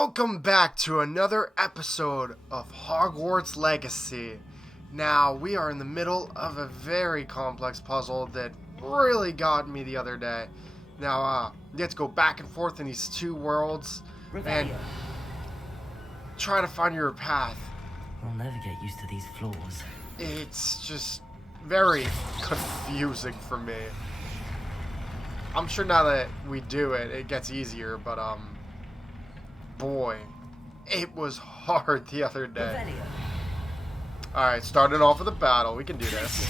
Welcome back to another episode of Hogwarts Legacy. Now, we are in the middle of a very complex puzzle that really got me the other day. Now, you have to go back and forth in these two worlds and try to find your path. I'll never get used to these floors. It's just very confusing for me. I'm sure now that we do it, it gets easier, but boy, it was hard the other day. Alright, starting off with a battle. We can do this.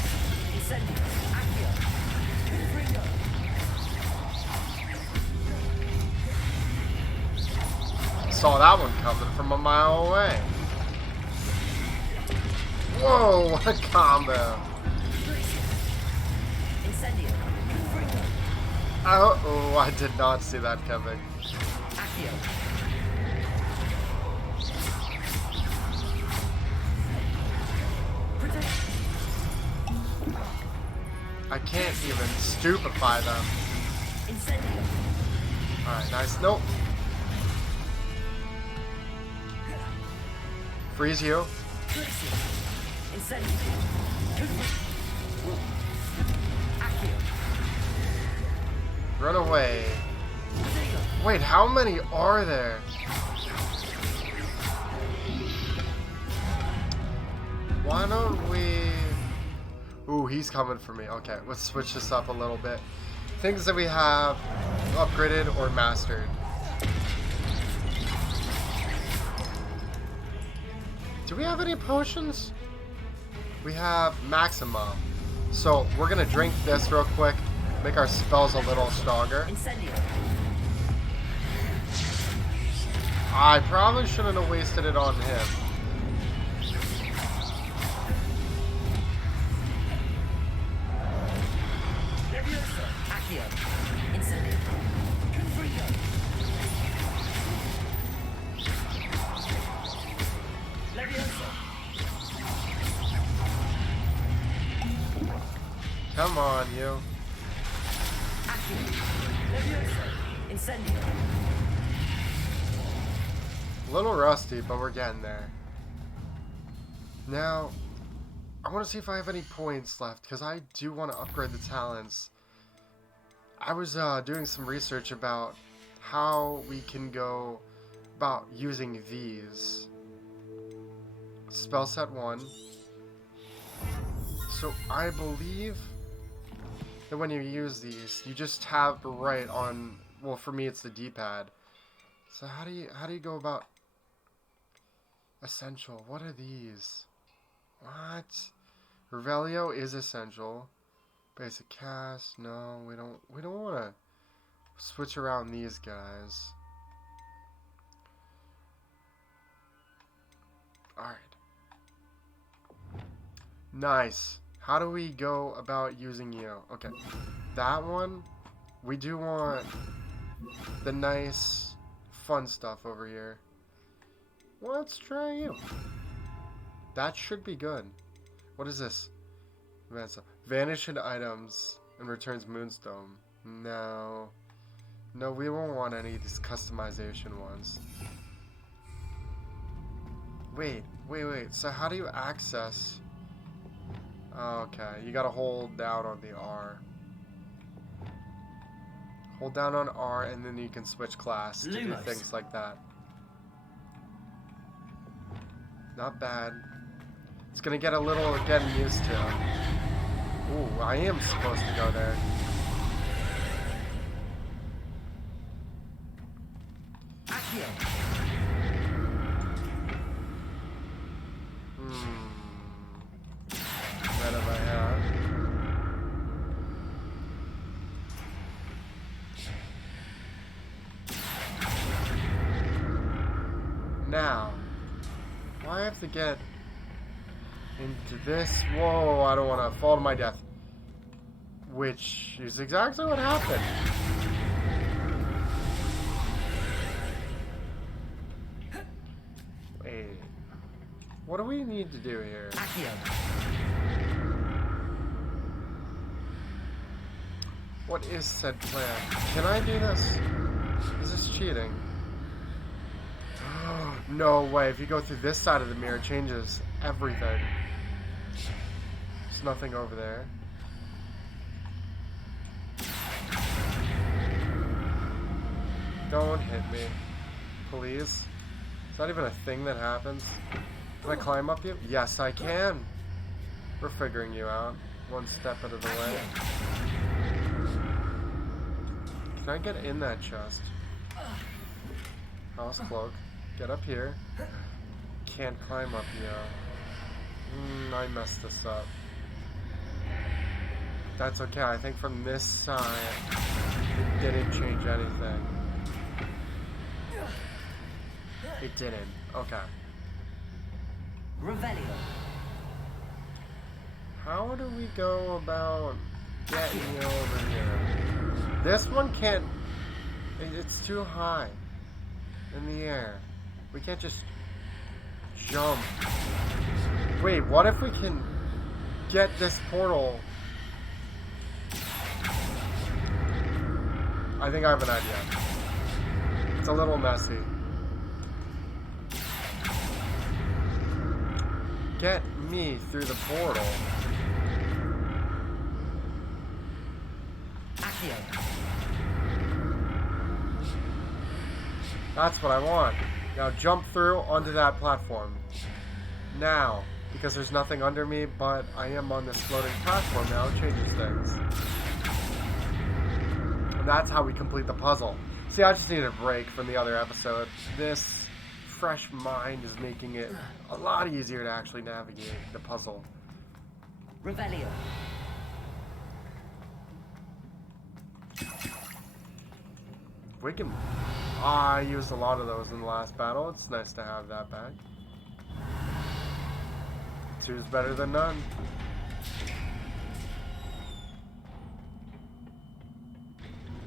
Saw that one coming from a mile away. Whoa, what a combo. Oh, I did not see that coming. I can't even stupefy them. Alright, nice. Nope. Freeze you. Run away. Wait, how many are there? Why don't we... Ooh, he's coming for me. Okay, let's switch this up a little bit. Things that we have upgraded or mastered. Do we have any potions? We have Maxima. So we're gonna drink this real quick. Make our spells a little stronger. I probably shouldn't have wasted it on him. Come on, you. A little rusty, but we're getting there. Now, I want to see if I have any points left, because I do want to upgrade the talents. I was doing some research about how we can go about using these. Spell set 1. So I believe that when you use these, you just tap right on, well, for me it's the D-pad. So how do you go about essential? What are these? What? Revelio is essential. Basic cast, no, we don't want to switch around these guys. Alright. Nice. How do we go about using you? Okay, that one, we do want the nice, fun stuff over here. Let's try you. That should be good. What is this? Vanishing items and returns Moonstone. No. No, we won't want any of these customization ones. Wait. So how do you access... Okay, you gotta hold down on the R. Hold down on R and then you can switch class to do things like that. Not bad. It's gonna get a little getting used to. Ooh, I am supposed to go there. What have I have? Now, do I have to get into this? Whoa, I don't want to fall to my death. Which is exactly what happened. Wait. What do we need to do here? What is said plan? Can I do this? Is this cheating? No way. If you go through this side of the mirror, it changes everything. There's nothing over there. Don't hit me. Please. Is that even a thing that happens? Can I climb up you? Yes, I can. We're figuring you out. One step out of the way. Can I get in that chest? House cloak. Get up here. Can't climb up yet. I messed this up. That's okay. I think from this side, it didn't change anything. It didn't. Okay. Revelio. How do we go about getting you over here? This one can't... It's too high in the air. We can't just jump. Wait, what if we can get this portal? I think I have an idea. It's a little messy. Get me through the portal. Accio. That's what I want. Now jump through onto that platform. Now, because there's nothing under me, but I am on this floating platform now, it changes things. And that's how we complete the puzzle. See, I just need a break from the other episode. This fresh mind is making it a lot easier to actually navigate the puzzle. Revelio. We can... I used a lot of those in the last battle. It's nice to have that back. Two's better than none.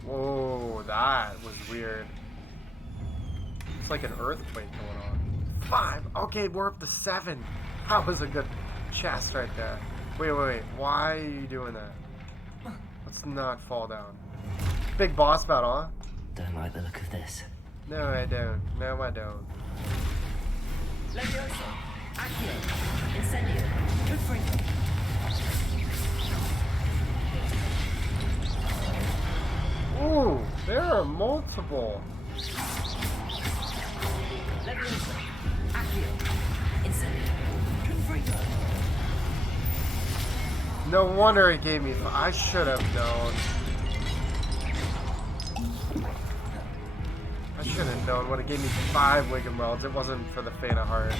Whoa, that was weird. It's like an earthquake going on. 5. Okay, we're up to 7. That was a good chest right there. Wait. Why are you doing that? Let's not fall down. Big boss battle, huh? Don't like the look of this. No, I don't. No, I don't. Levioso. Accio. Incendio. Confringo. Ooh, there are multiple. Levioso. Accio. Incendio. Confringo. No wonder it gave me... I should have known. I should have known when it gave me 5 Wiggum Welds. It wasn't for the faint of heart.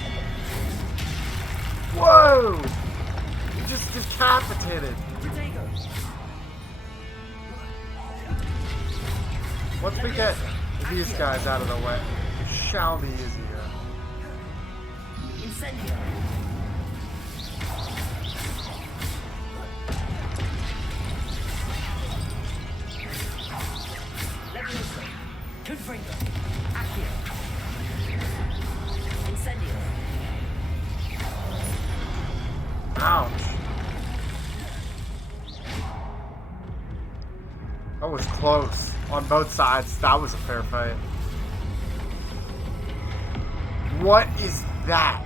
Whoa! You just decapitated. Once we get these guys out of the way, it shall be easier. Incendio. Levioso. Confringo. Accio. Incendio. Ouch. That was close. On both sides, that was a fair fight. What is that?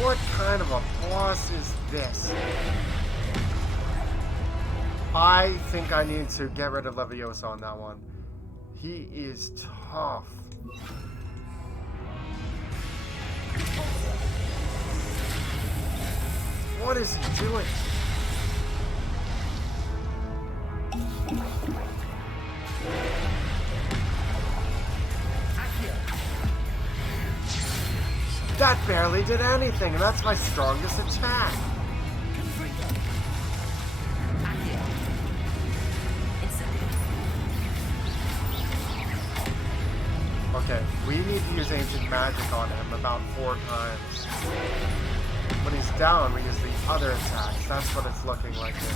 What kind of a boss is this? I think I need to get rid of Leviosa on that one. He is tough. What is he doing? That barely did anything, and that's my strongest attack. Okay, we need to use ancient magic on him about 4 times. When he's down, we use the other attacks. That's what it's looking like here.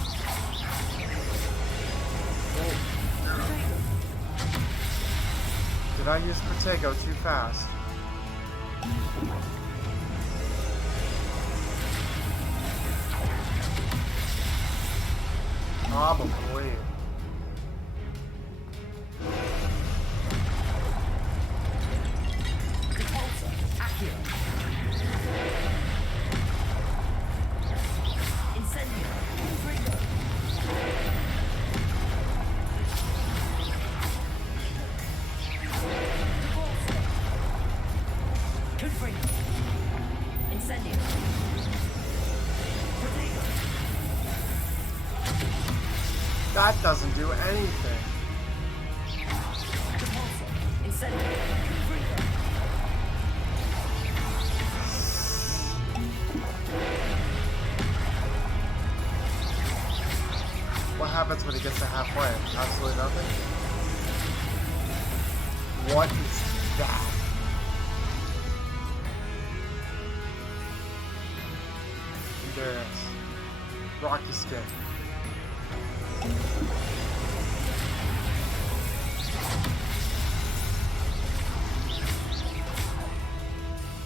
Oh. Did I use Protego too fast? Probably. Repulsor. Accio. Incendio. Confringo. Repulsor. Confringo. Incendio. Potato. That doesn't do anything. Repulsor. Incendio. Confringo. What happens when he gets to halfway? Absolutely nothing. What is that? Endurance. Rocky skin.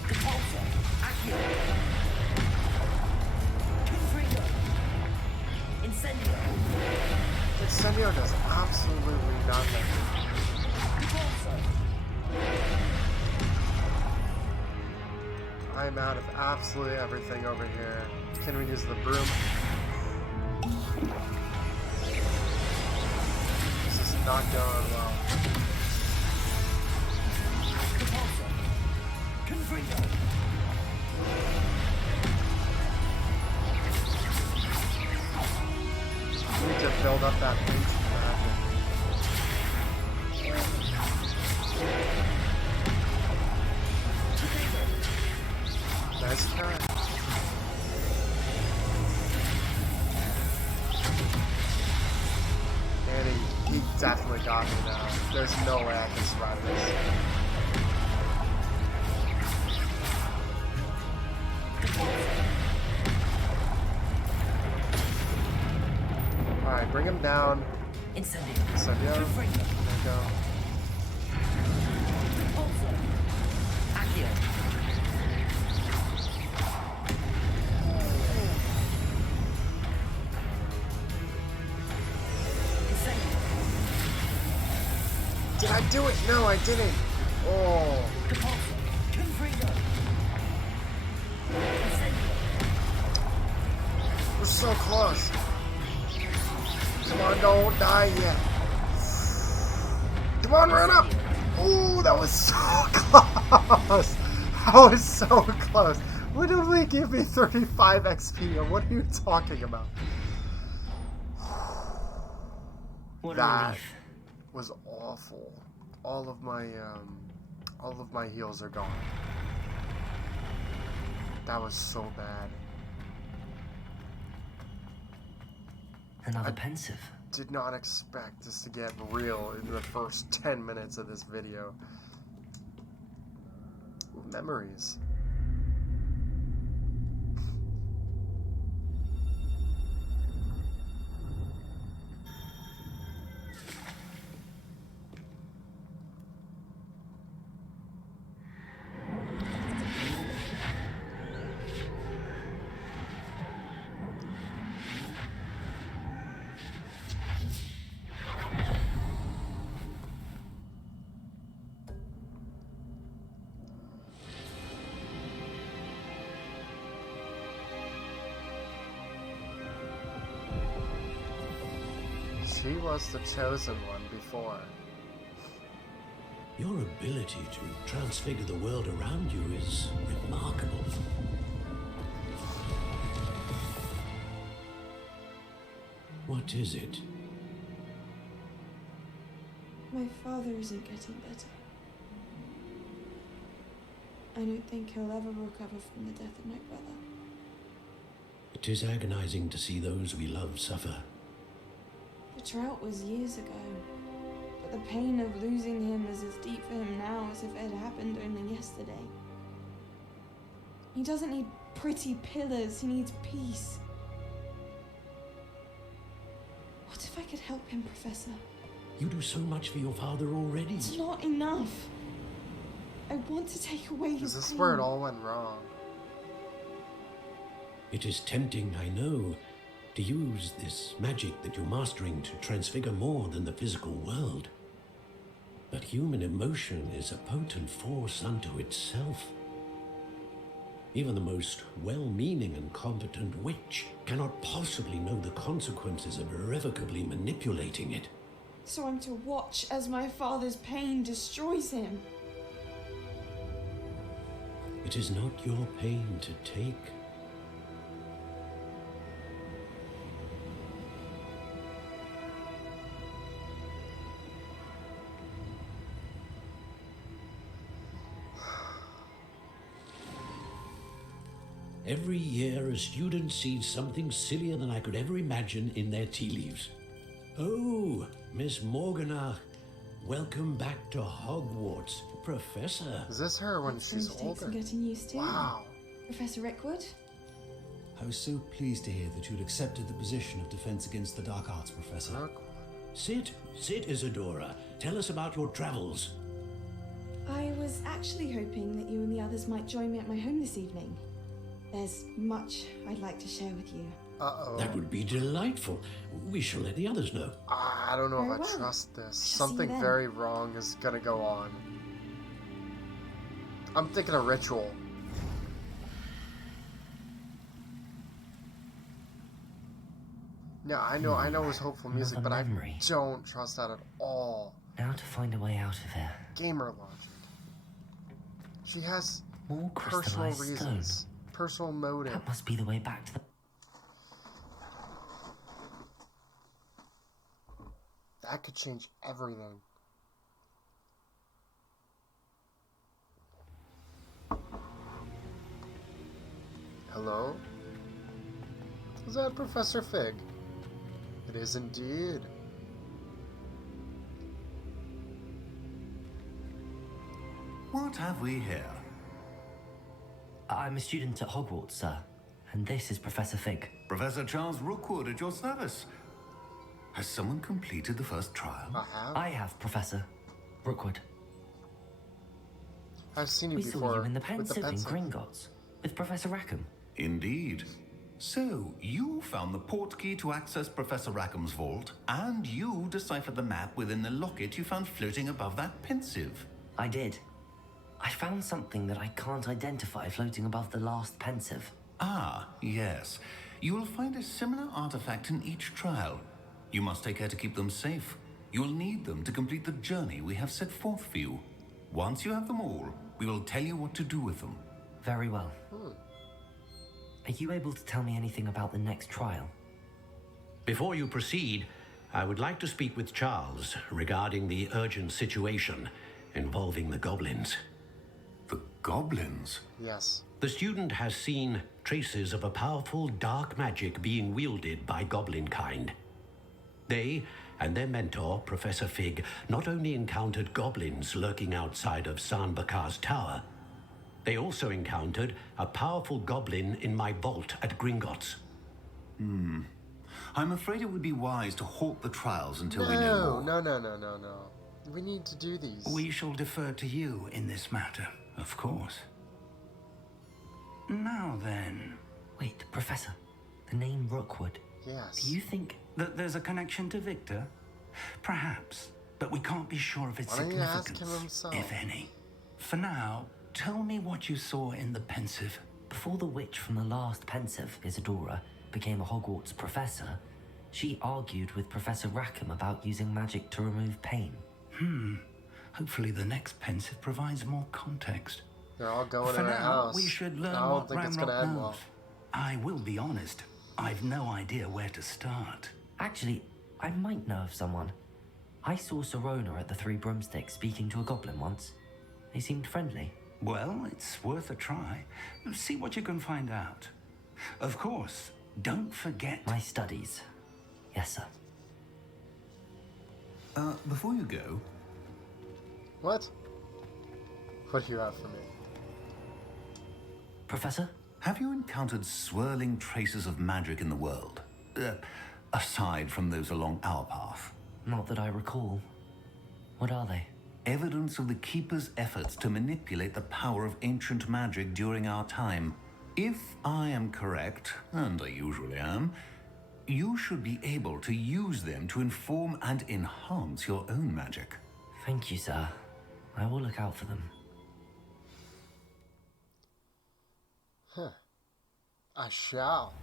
Repulsor. Accio. Confringo. Incendio. Incendio does absolutely nothing. Repulsor. I'm out of absolutely everything over here. Can we use the broom? This is not going well. Repulsor. Confringo. We need to build up that pace. Nice turn. And he definitely got me now. There's no way I can survive this. Alright, bring him down. Incendio. Incendio. Confringo. There we go. Repulsor. Accio. Incendio. Did I do it? No, I didn't. Oh. Repulsor. Confringo. Incendio. We're so close. Come on, don't die yet. Come on, run up. Ooh, that was so close. That was so close. Would only give me 35 XP, or what are you talking about? What a That relief. was awful. All of my heals are gone. That was so bad. Another pensive. Did not expect this to get real in the first 10 minutes of this video. Memories. She was the chosen one before. Your ability to transfigure the world around you is remarkable. What is it? My father isn't getting better. I don't think he'll ever recover from the death of my brother. It is agonizing to see those we love suffer. The drought was years ago, but the pain of losing him is as deep for him now as if it had happened only yesterday. He doesn't need pretty pillars, he needs peace. What if I could help him, Professor? You do so much for your father already. It's not enough. I want to take away his Is this pain. where it all went wrong? It is tempting, I know, to use this magic that you're mastering to transfigure more than the physical world. But human emotion is a potent force unto itself. Even the most well-meaning and competent witch cannot possibly know the consequences of irrevocably manipulating it. So I'm to watch as my father's pain destroys him. It is not your pain to take. Every year, a student sees something sillier than I could ever imagine in their tea leaves. Oh, Miss Morganach, welcome back to Hogwarts, Professor. Is this her when It's going she's to take some older? getting used to. Wow. Professor Rickwood? I was so pleased to hear that you'd accepted the position of Defense Against the Dark Arts, Professor. Look. Sit, Isadora. Tell us about your travels. I was actually hoping that you and the others might join me at my home this evening. There's much I'd like to share with you. Uh-oh. That would be delightful. We shall let the others know. I don't know Very if I well. trust this. I shall see you Something then. very wrong is gonna go on. I'm thinking a ritual. Yeah, I know it was hopeful music, Another but memory. I don't trust that at all. Now to find a way out of here. Gamer logic. She has More personal crystallized reasons, stone. personal motive. That must be the way back to the... That could change everything. Hello? Is that Professor Fig? It is indeed. What have we here? I'm a student at Hogwarts, sir. And this is Professor Fig. Professor Charles Rookwood at your service. Has someone completed the first trial? I have? I have, Professor Rookwood. I've seen you We before. saw you in the with pensive in pensive. Gringotts with Professor Rackham. Indeed. So, you found the portkey to access Professor Rackham's vault, and you deciphered the map within the locket you found floating above that pensive. I did. I found something that I can't identify floating above the last pensive. Ah, yes. You will find a similar artifact in each trial. You must take care to keep them safe. You will need them to complete the journey we have set forth for you. Once you have them all, we will tell you what to do with them. Very well. Are you able to tell me anything about the next trial? Before you proceed, I would like to speak with Charles regarding the urgent situation involving the goblins. The goblins? Yes. The student has seen traces of a powerful dark magic being wielded by goblin kind. They and their mentor, Professor Fig, not only encountered goblins lurking outside of San Bakar's tower, they also encountered a powerful goblin in my vault at Gringotts. I'm afraid it would be wise to halt the trials until we know more. No. We need to do these. We shall defer to you in this matter, of course. Now then, Wait, Professor. The name Rookwood. Yes. Do you think... that there's a connection to Victor? Perhaps, but we can't be sure of its Why don't you ask him significance, himself? if any. For now, tell me what you saw in the pensive. Before the witch from the last pensive, Isadora, became a Hogwarts professor, she argued with Professor Rackham about using magic to remove pain. Hopefully the next pensive provides more context. They're all going For in a now, house. we should learn I don't what think it's gonna Ramrock end knows. well. I will be honest, I've no idea where to start. Actually, I might know of someone. I saw Serona at the Three Broomsticks speaking to a goblin once. They seemed friendly. Well, it's worth a try. See what you can find out. Of course, don't forget... My studies. Yes, sir. Before you go, What? What do you have for me? Professor? have you encountered swirling traces of magic in the world? Aside from those along our path. Not that I recall. What are they? Evidence of the Keeper's efforts to manipulate the power of ancient magic during our time. If I am correct, and I usually am, You should be able to use them to inform and enhance your own magic. Thank you, sir. I will look out for them. Huh. I shall.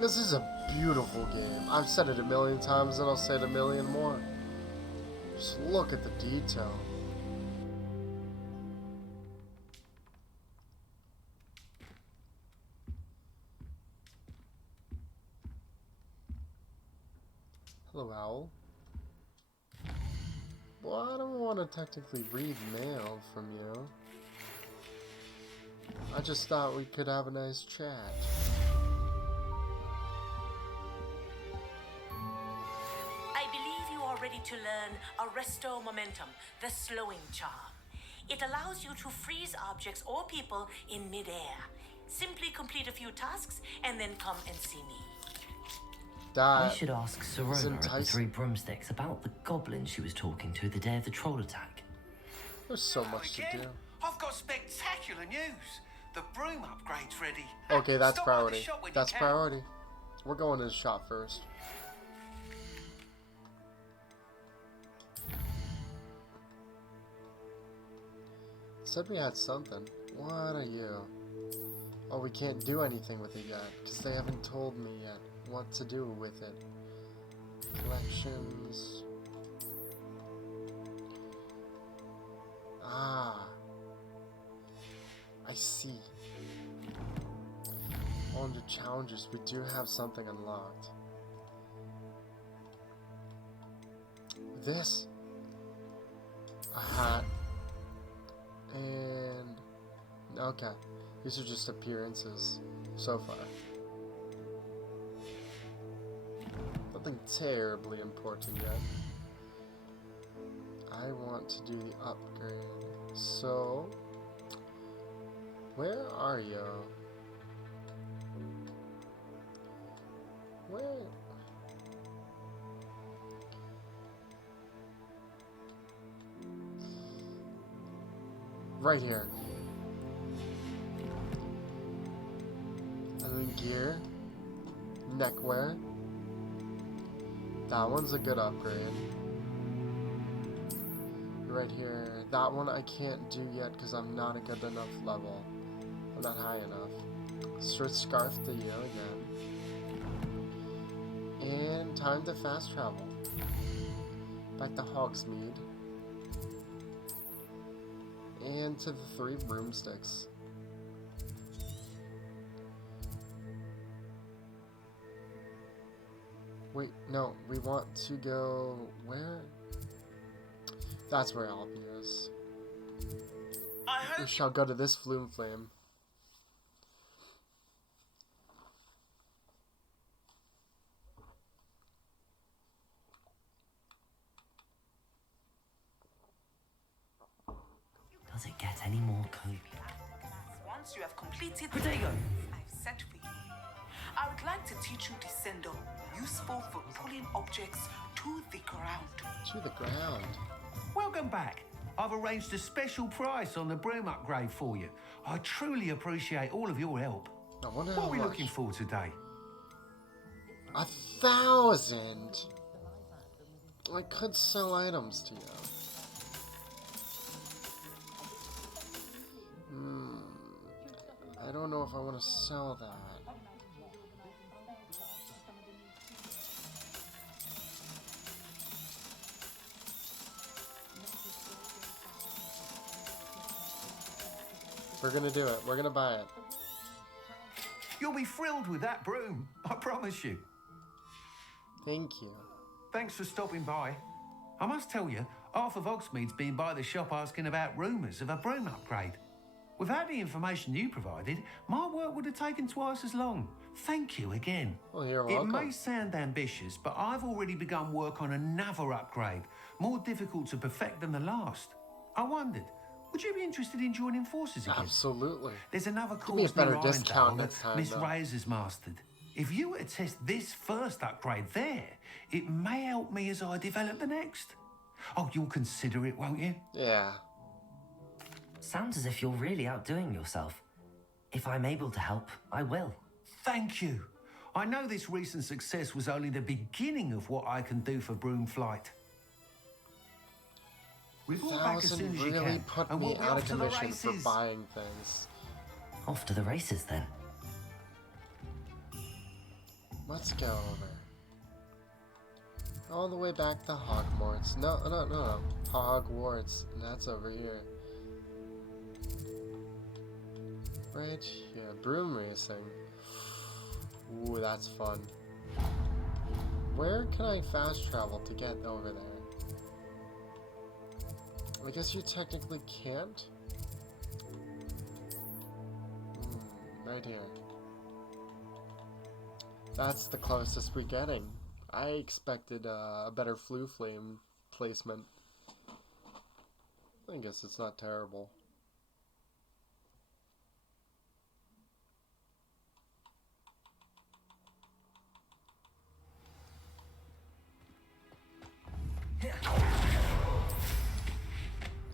This is a beautiful game. I've said it a million times and I'll say it a million more. Just look at the detail. Hello, Owl. Well, I don't want to technically read mail from you. I just thought we could have a nice chat. I believe you are ready to learn Arresto Momentum, the slowing charm. It allows you to freeze objects or people in midair. Simply complete a few tasks and then come and see me. I should ask is Sirona at the enticing. Three Broomsticks about the goblin she was talking to the day of the troll attack. There's so much to do. I've got spectacular news. The broom upgrade's ready. Okay, that's Stop by the priority. shop when you That's can. priority. We're going to the shop first. Said we had something. What are you? Oh, we can't do anything with it yet, because they haven't told me yet what to do with it. Collections. Ah. I see. Under challenges, we do have something unlocked. This. A hat. And... okay. These are just appearances so far. Nothing terribly important yet. I want to do the upgrade. So... where are you? Where? Right here. And then gear. Neckwear. That one's a good upgrade. Right here. That one I can't do yet because I'm not a good enough level. I'm not high enough. Short scarf to you again. And time to fast travel. Back to Hogsmeade. And to the Three Broomsticks. Wait, no, we want to go... where? That's where Albi is. We shall go to this Flume Flame. Does it get any more copious? Once you have completed Protego! I've set for you. I would like to teach you Descendo, useful for pulling objects to the ground. To the ground. Welcome back. I've arranged a special price on the broom upgrade for you. I truly appreciate all of your help. I wonder What how are we much. looking for today? 1,000! I could sell items to you. I don't know if I want to sell that. We're gonna do it. We're gonna buy it. You'll be thrilled with that broom, I promise you. Thank you. Thanks for stopping by. I must tell you, half of Hogsmeade's been by the shop asking about rumours of a broom upgrade. Without the information you provided, my work would have taken twice as long. Thank you again. Well, you're It welcome. may sound ambitious, but I've already begun work on another upgrade, more difficult to perfect than the last. I wondered, would you be interested in joining forces again? Absolutely. There's another Give me a course near better discount Irondale next that time, Miss though. Razor's mastered. If you were to test this first upgrade there, it may help me as I develop the next. Oh, you'll consider it, won't you? Yeah. Sounds as if you're really outdoing yourself. If I'm able to help, I will. Thank you. I know this recent success was only the beginning of what I can do for Broomflight. Report back as soon as you really can, put and me we'll be out off of to the commission for races. buying things. Off to the races then. Let's go over. All the way back to Hogwarts. No. Hogwarts. And that's over here. Right here. Broom racing. Ooh, that's fun. Where can I fast travel to get over there? I guess you technically can't. Right here. That's the closest we're getting. I expected a better Floo Flame placement. I guess it's not terrible.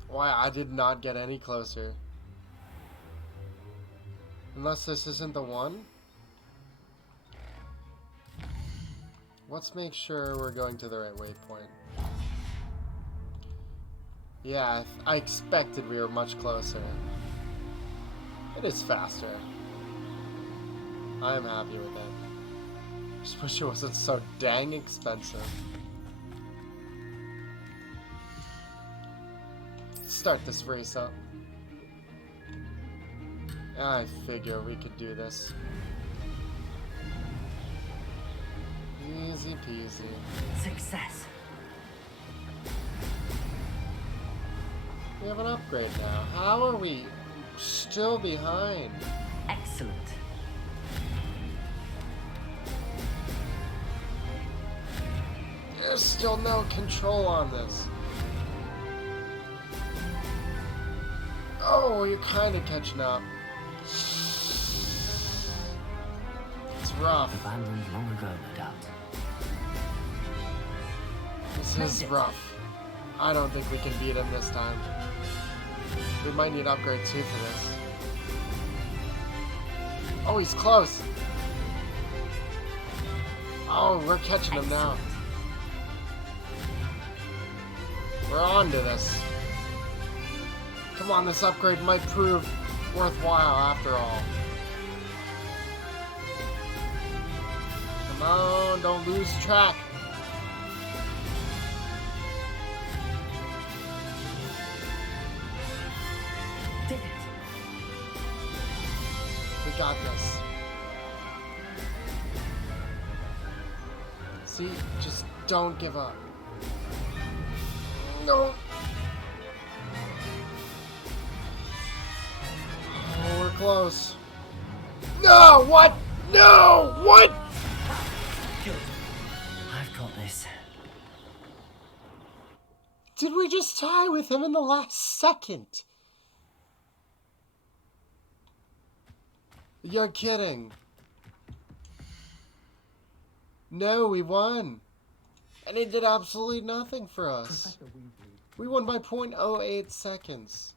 Why, I did not get any closer. Unless this isn't the one? Let's make sure we're going to the right waypoint. Yeah, I expected we were much closer. It is faster. I am happy with it. Just wish it wasn't so dang expensive. Let's start this race up. I figure we could do this. Easy peasy. Success. We have an upgrade now. How are we still behind? Excellent. There's still no control on this. Oh, you're kind of catching up. It's rough. Abandoned long ago, no doubt. This is rough. I don't think we can beat him this time. We might need upgrade 2 for this. Oh, he's close. Oh, we're catching him now. We're on to this. Come on, this upgrade might prove worthwhile after all. Come on, don't lose track. Did it. We got this. See, just don't give up. No. Oh, we're close. No, what? No, what? Good. I've got this. Did we just tie with him in the last second? You're kidding. No, we won. And it did absolutely nothing for us. We won by 0.08 seconds.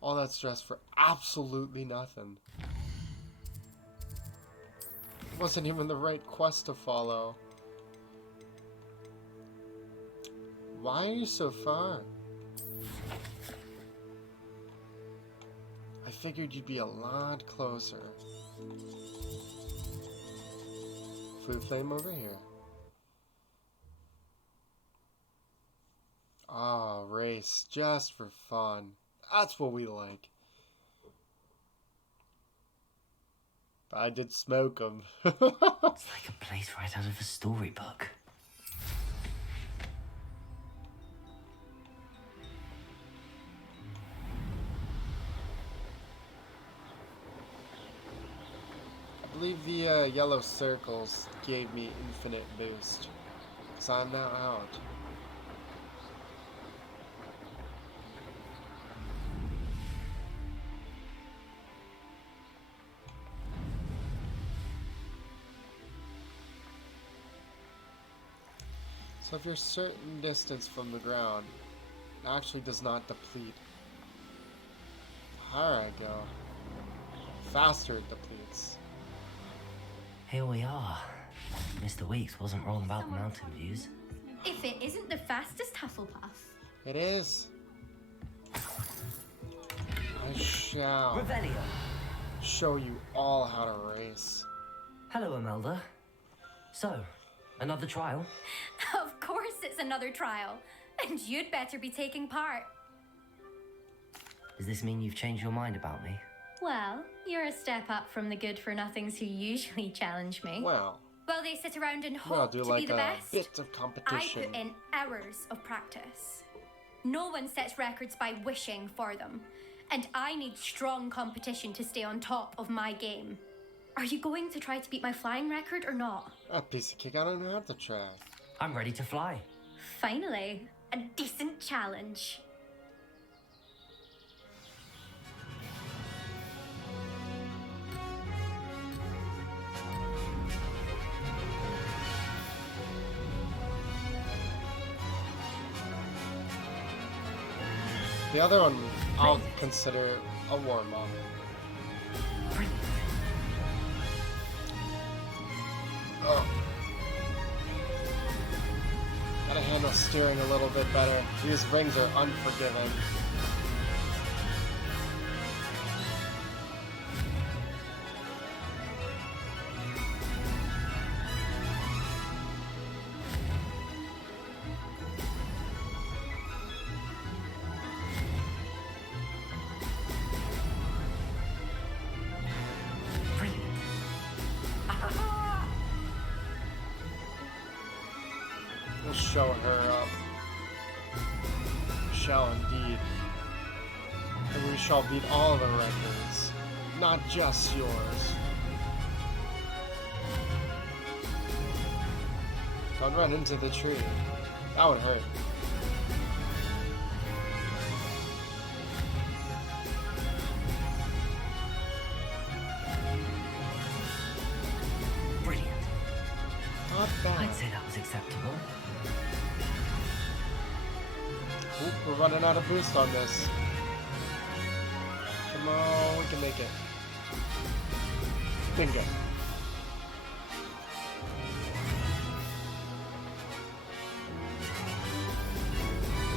All that stress for absolutely nothing. It wasn't even the right quest to follow. Why are you so far? I figured you'd be a lot closer. Floo Flame over here. Ah, race, just for fun. That's what we like. But I did smoke them. It's like a place right out of a storybook. I believe the yellow circles gave me infinite boost. So I'm now out. So if you're a certain distance from the ground, it actually does not deplete. There I go. faster it depletes. Here we are. Mr. Weeks wasn't wrong about the mountain views. If it isn't the fastest Hufflepuff. It is. I shall Revelio. show you all how to race. Hello, Imelda. So, another trial? Of course it's another trial. And you'd better be taking part. Does this mean you've changed your mind about me? Well, you're a step up from the good-for-nothings who usually challenge me. Well, While they sit around and we'll hope do to like be the a best, bit of I competition. put in hours of practice. No one sets records by wishing for them. And I need strong competition to stay on top of my game. Are you going to try to beat my flying record or not? A piece of cake, I don't have to try. I'm ready to fly. Finally, a decent challenge. The other one I'll consider a warm-up. Oh. Gotta handle steering a little bit better. These rings are unforgiving. We'll show her up. Shall indeed. And we shall beat all the records, not just yours. Don't run into the tree. That would hurt. Brilliant. Not bad. I'd say that was acceptable. Oop, we're running out of boost on this. Come on, we can make it. Bingo.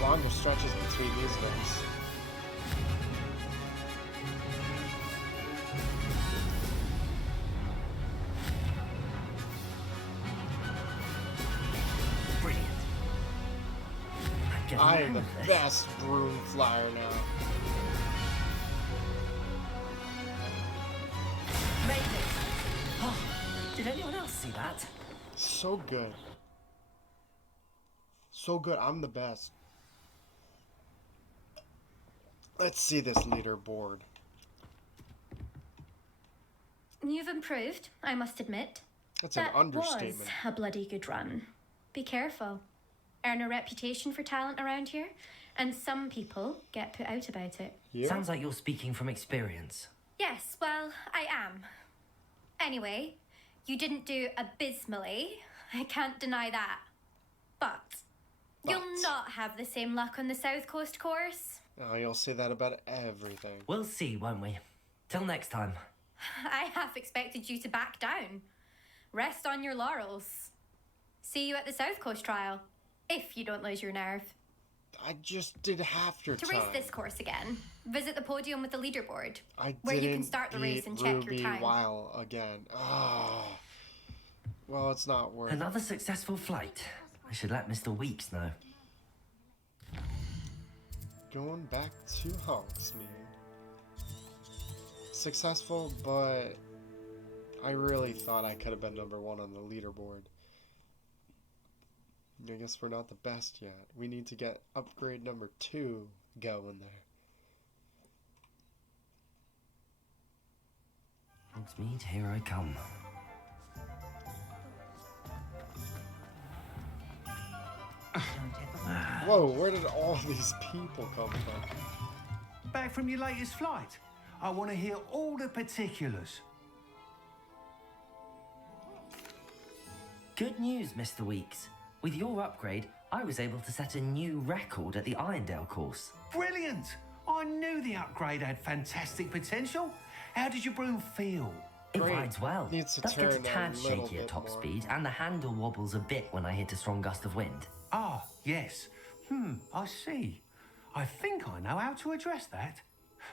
Longer stretches between these guys. Brilliant. I'm getting I the am hang the of this. best broom flyer now. Made it. Oh, did anyone else see that? So good. So good, I'm the best. Let's see this leaderboard. You've improved, I must admit. That's an That understatement. was a bloody good run. Be careful. Earn a reputation for talent around here, and some people get put out about it. Yeah. Sounds like you're speaking from experience. Yes, well, I am. Anyway, you didn't do abysmally. I can't deny that. But you'll not have the same luck on the South Coast course. Oh, you'll say that about everything. We'll see, won't we? Till next time. I half expected you to back down. Rest on your laurels. See you at the South Coast trial, if you don't lose your nerve. I just did half your To time. race this course again, visit the podium with the leaderboard, I where didn't you can start the race beat and check Ruby your time. Weil again. Oh. Well, it's not worth it. Another successful flight. I should let Mr. Weeks know. Going back to Hogsmeade. Successful, but I really thought I could have been number one on the leaderboard. I guess we're not the best yet. We need to get upgrade number 2 going there. Hogsmeade, here I come. Whoa, where did all these people come from? Back from your latest flight. I want to hear all the particulars. Good news, Mr. Weeks. With your upgrade, I was able to set a new record at the Irondale course. Brilliant! I knew the upgrade had fantastic potential. How does your broom feel? It Great. rides well. Needs to Does get a turn a tad little shaky at bit top more. speed, and the handle wobbles a bit when I hit a strong gust of wind. Ah, yes. I see. I think I know how to address that.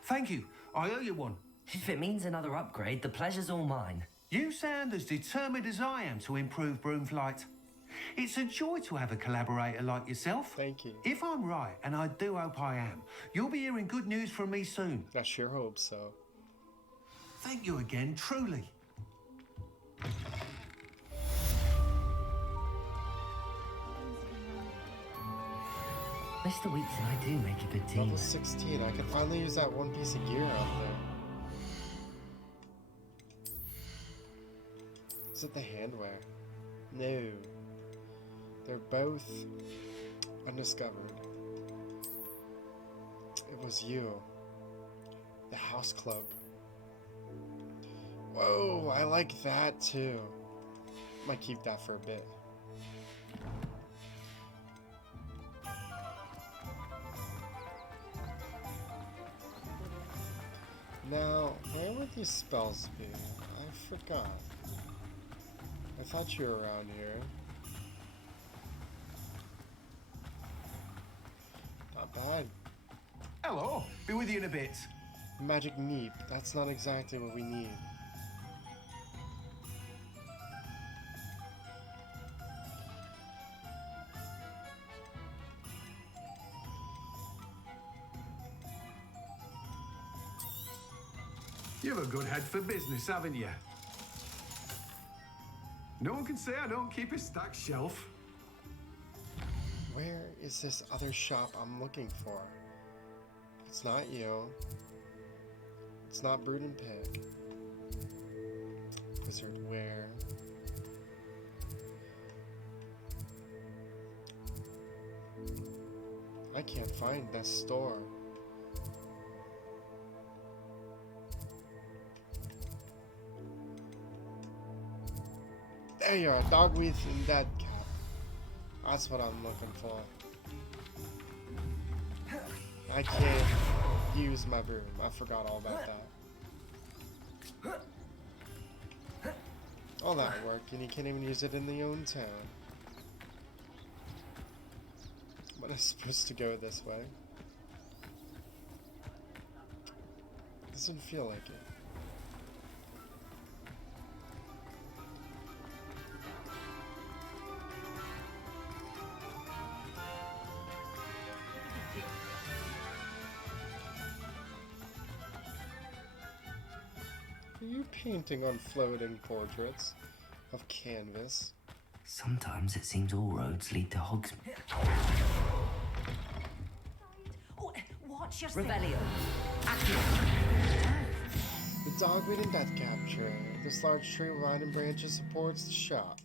Thank you. I owe you one. If it means another upgrade, the pleasure's all mine. You sound as determined as I am to improve broom flight. It's a joy to have a collaborator like yourself. Thank you. If I'm right, and I do hope I am, you'll be hearing good news from me soon. I sure hope so. Thank you again, truly. Mr. Weeks and I do make a good team. Level 16. I can finally use that one piece of gear out there. Is it the handwear? No. They're both undiscovered. It was you. The house club. Whoa, I like that too. Might keep that for a bit. Now, where would these spells be? I forgot. I thought you were around here. Not bad. Hello. Be with you in a bit. Magic Neep. That's not exactly what we need. You've a good head for business, haven't you? No one can say I don't keep a stacked shelf. Where is this other shop I'm looking for? It's not you. It's not Brood and Pig. Wizard where? I can't find this store. There you are, Dogweed and Dead Cap. That's what I'm looking for. I can't use my broom. I forgot all about that. All that work, and you can't even use it in the own town. But I'm supposed to go this way. Doesn't feel like it. Are you painting on floating portraits of canvas? Sometimes it seems all roads lead to Hogsmeade. Oh, watch yourself. Revelio. The Dogweed and Death Capture. This large tree with vine and branches supports the shop.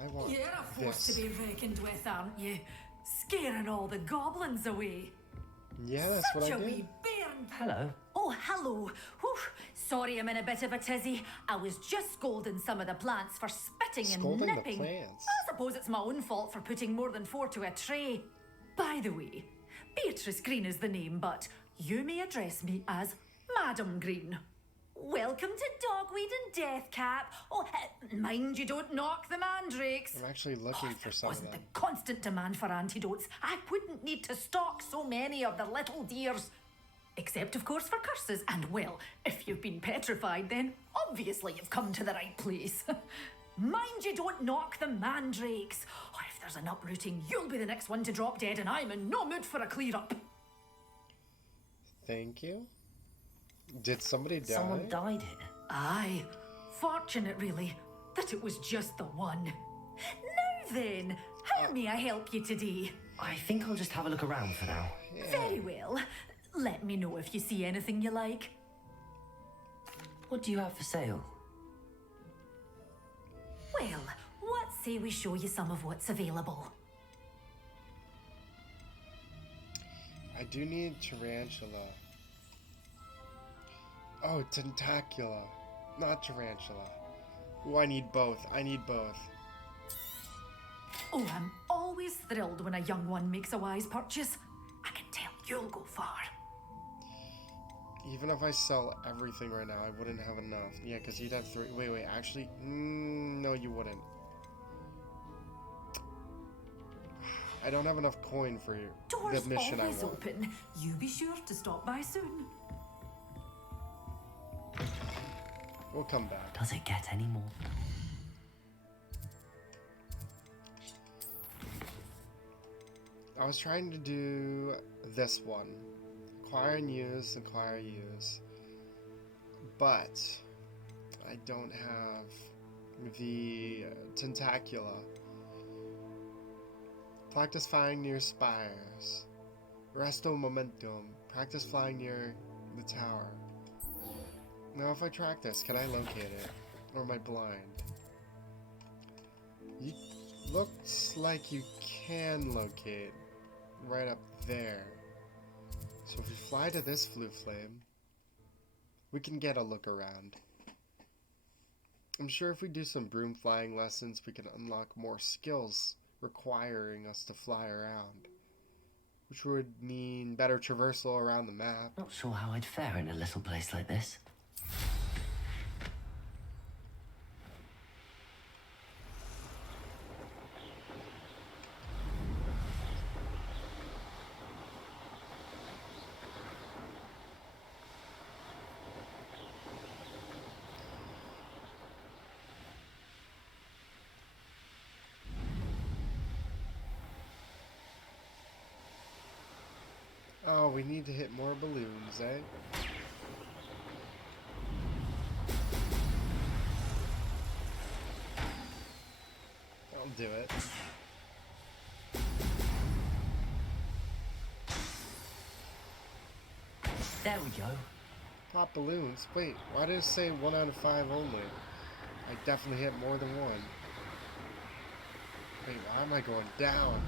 I want You're a force this. to be reckoned with, aren't you? Scaring all the goblins away. Yeah, that's Such what I a did. wee bairn. Hello. Oh, hello. Whew. Sorry I'm in a bit of a tizzy. I was just scolding some of the plants for spitting Scolding and the nipping. plants? I suppose it's my own fault for putting more than 4 to a tray. By the way, Beatrice Green is the name, but you may address me as Madam Green. Welcome to Dogweed and Deathcap. Oh, mind you don't knock the mandrakes. I'm actually looking for some of Wasn't them. the constant demand for antidotes, I wouldn't need to stock so many of the little dears. Except, of course, for curses. And, well, if you've been petrified, then obviously you've come to the right place. Mind you don't knock the mandrakes. Oh, if there's an uprooting, you'll be the next one to drop dead, and I'm in no mood for a clear-up. Thank you. Did somebody die? Someone died here. Aye. Fortunate, really, that it was just the one. Now then, how may I help you today? I think I'll just have a look around for now. Very well. Let me know if you see anything you like. What do you have for sale? Well, what say we show you some of what's available? I do need tarantula. Oh, tentacula. Not tarantula. Ooh, I need both. I need both. Oh, I'm always thrilled when a young one makes a wise purchase. I can you'll go far. Even if I sell everything right now, I wouldn't have enough. Yeah, because you'd have 3. Wait, actually, no, you wouldn't. I don't have enough coin for you. Doors The mission I always want. open. You be sure to stop by soon. We'll come back. Does it get any more? I was trying to do this one. Acquire and use, acquire, use. But I don't have the tentacula. Practice flying near spires. Resto momentum. Practice flying near the tower. Now if I track this, can I locate it? Or am I blind? Looks like you can locate right up there. So if we fly to this flue flame, we can get a look around. I'm sure if we do some broom flying lessons, we can unlock more skills requiring us to fly around, which would mean better traversal around the map. Not sure how I'd fare in a little place like this. Oh, we need to hit more balloons, eh? I'll do it. There we go. Pop balloons? Wait, why did it say 1 out of 5 only? I definitely hit more than 1. Wait, why am I going down?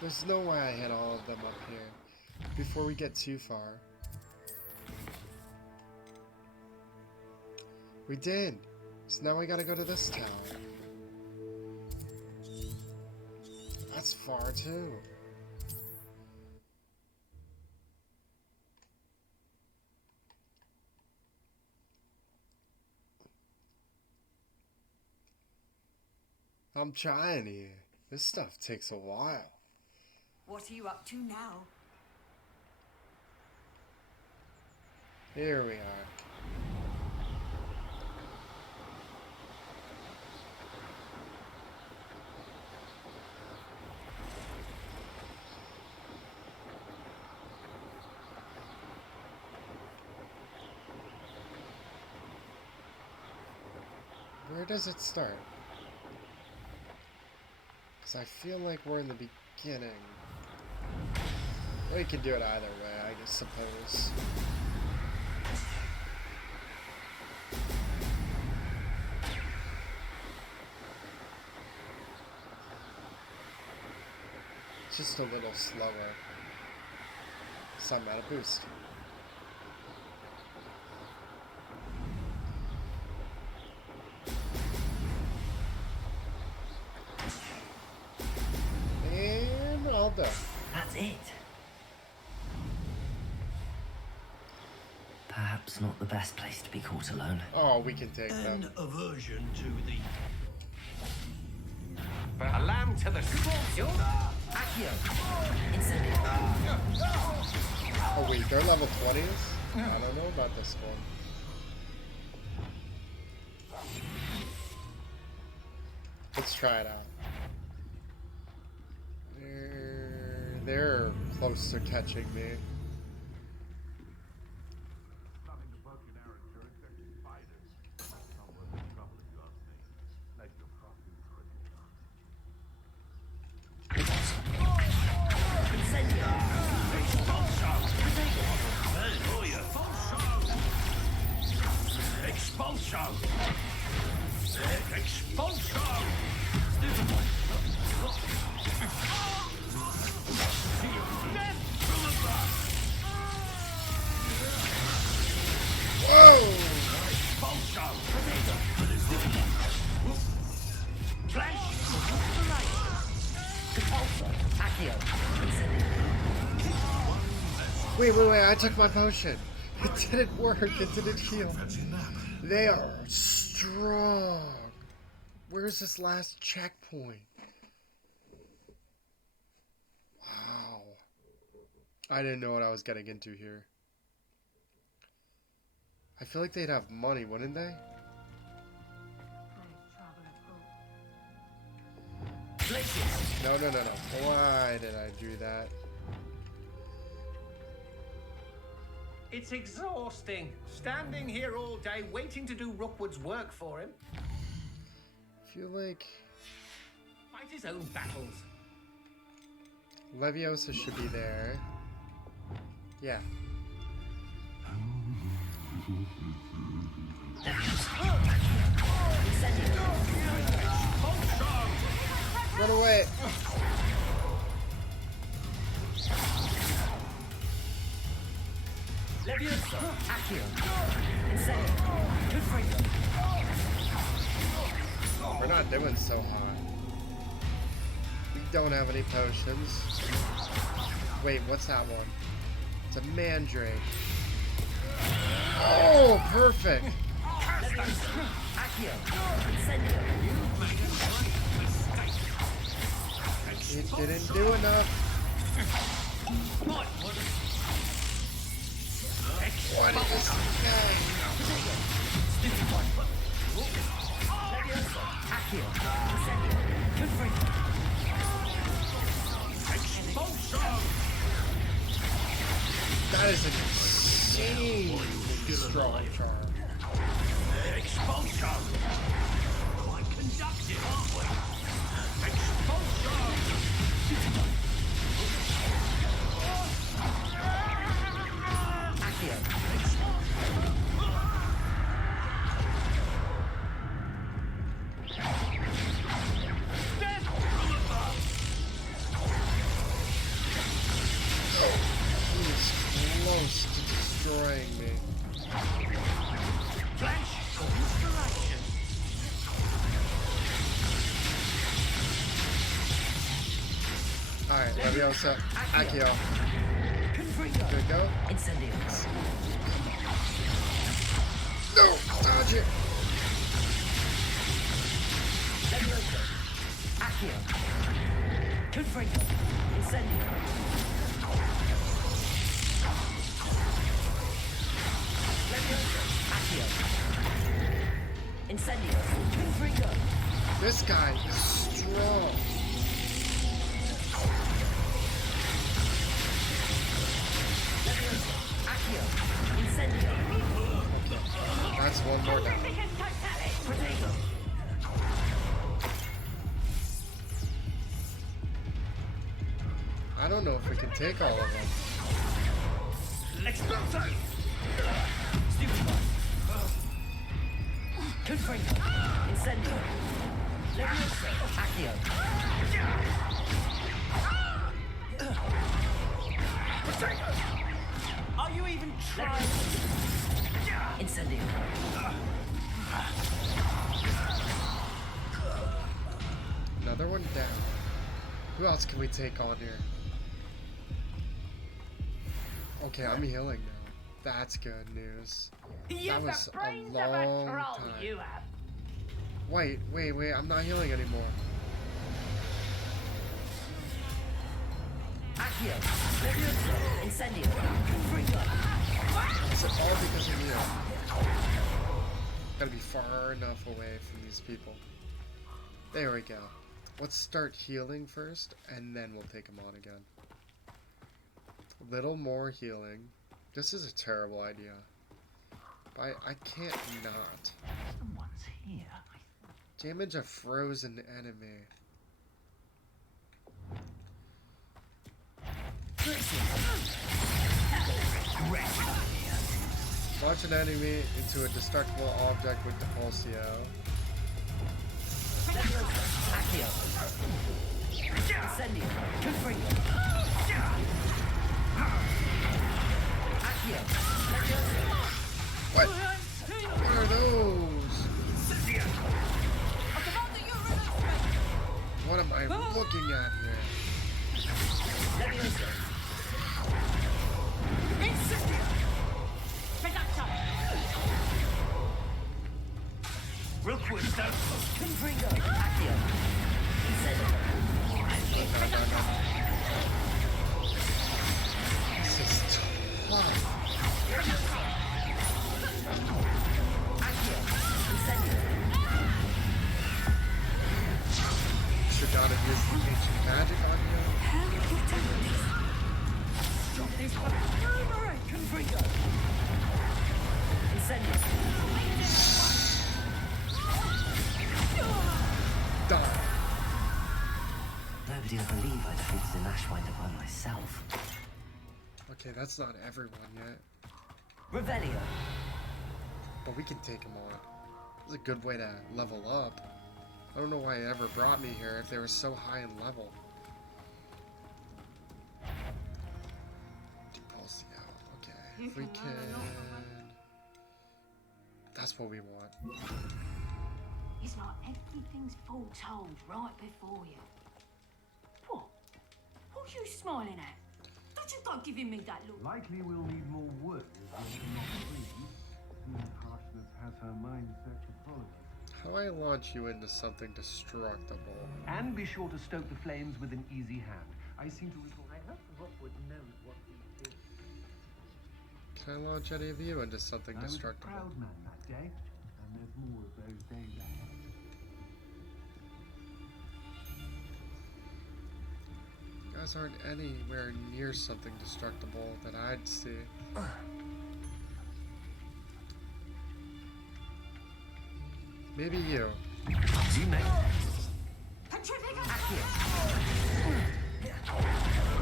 There's no way I hit all of them up here before we get too far. We did! So now we gotta go to this tower. That's far too. I'm trying here. This stuff takes a while. What are you up to now? Here we are. Where does it start? Because I feel like we're in the beginning. We could do it either way, I just suppose. Just a little slower. So I'm at a boost. And all done. That's it. Perhaps not the best place to be caught alone. Oh, we can take them. An aversion to the... But a lamb to the slaughter. Oh wait, they're level 20s? I don't know about this one. Let's try it out. They're close to catching me. Wait, I took my potion. It didn't work, it didn't heal. They are strong. Where's this last checkpoint? Wow. I didn't know what I was getting into here. I feel like they'd have money, wouldn't they? No. Why did I do that? It's exhausting, standing here all day waiting to do Rookwood's work for him. I feel like Fight his own battles. Leviosa should be there. Yeah. Run away! We're not doing so hot. We don't have any potions. Wait, what's that one? It's a mandrake. Oh, perfect! It didn't do enough. What is this thing? That is an insane strong charm. Expulsion! Quite conductive, aren't we? Expulsion! He's close to destroying me. Flash for inspiration. Alright, Leviosa, Accio. Good go. No! Dodge it! This guy is strong. That's one more down. I don't know if we can take all of them. Expulsion! Are you even trying? Another one down. Who else can we take on here? Okay, I'm healing now. That's good news. That was a long time. Wait, I'm not healing anymore. Is it all because of you? Gotta be far enough away from these people. There we go. Let's start healing first, and then we'll take them on again. Little more healing. This is a terrible idea. I can't not. Someone's here. Damage a frozen enemy. Launch an enemy into a destructible object with Depulsio. What? What are those? What am I looking at here? Leviosa. Incendio! Reducto! Real quick, don't. Confringo. Accio. Incendio. This is tough. Accio. Incendio. Should not have used the ancient magic on you. How you doing this? Drop this one. Boomerang. Confringo. Incendio. Die. Nobody will believe I defeated an Ashwinder by myself. Okay, that's not everyone yet. Revelio. But we can take them on. It's a good way to level up. I don't know why it ever brought me here if they were so high in level. Depulsio. Okay, if we can... That's what we want. It's like everything's foretold right before you. What? What are you smiling at? Don't you go giving me that look. Likely we'll need more wood as well as not trees. Harshness has her mind set to follow us. How do I launch you into something destructible? And be sure to stoke the flames with an easy hand. I seem to recall. I hope Rockwood knows what he did. Can I launch any of you into something I was a destructible? proud man that day, and there's more of those days ahead. You guys aren't anywhere near something destructible that I'd see. Maybe you.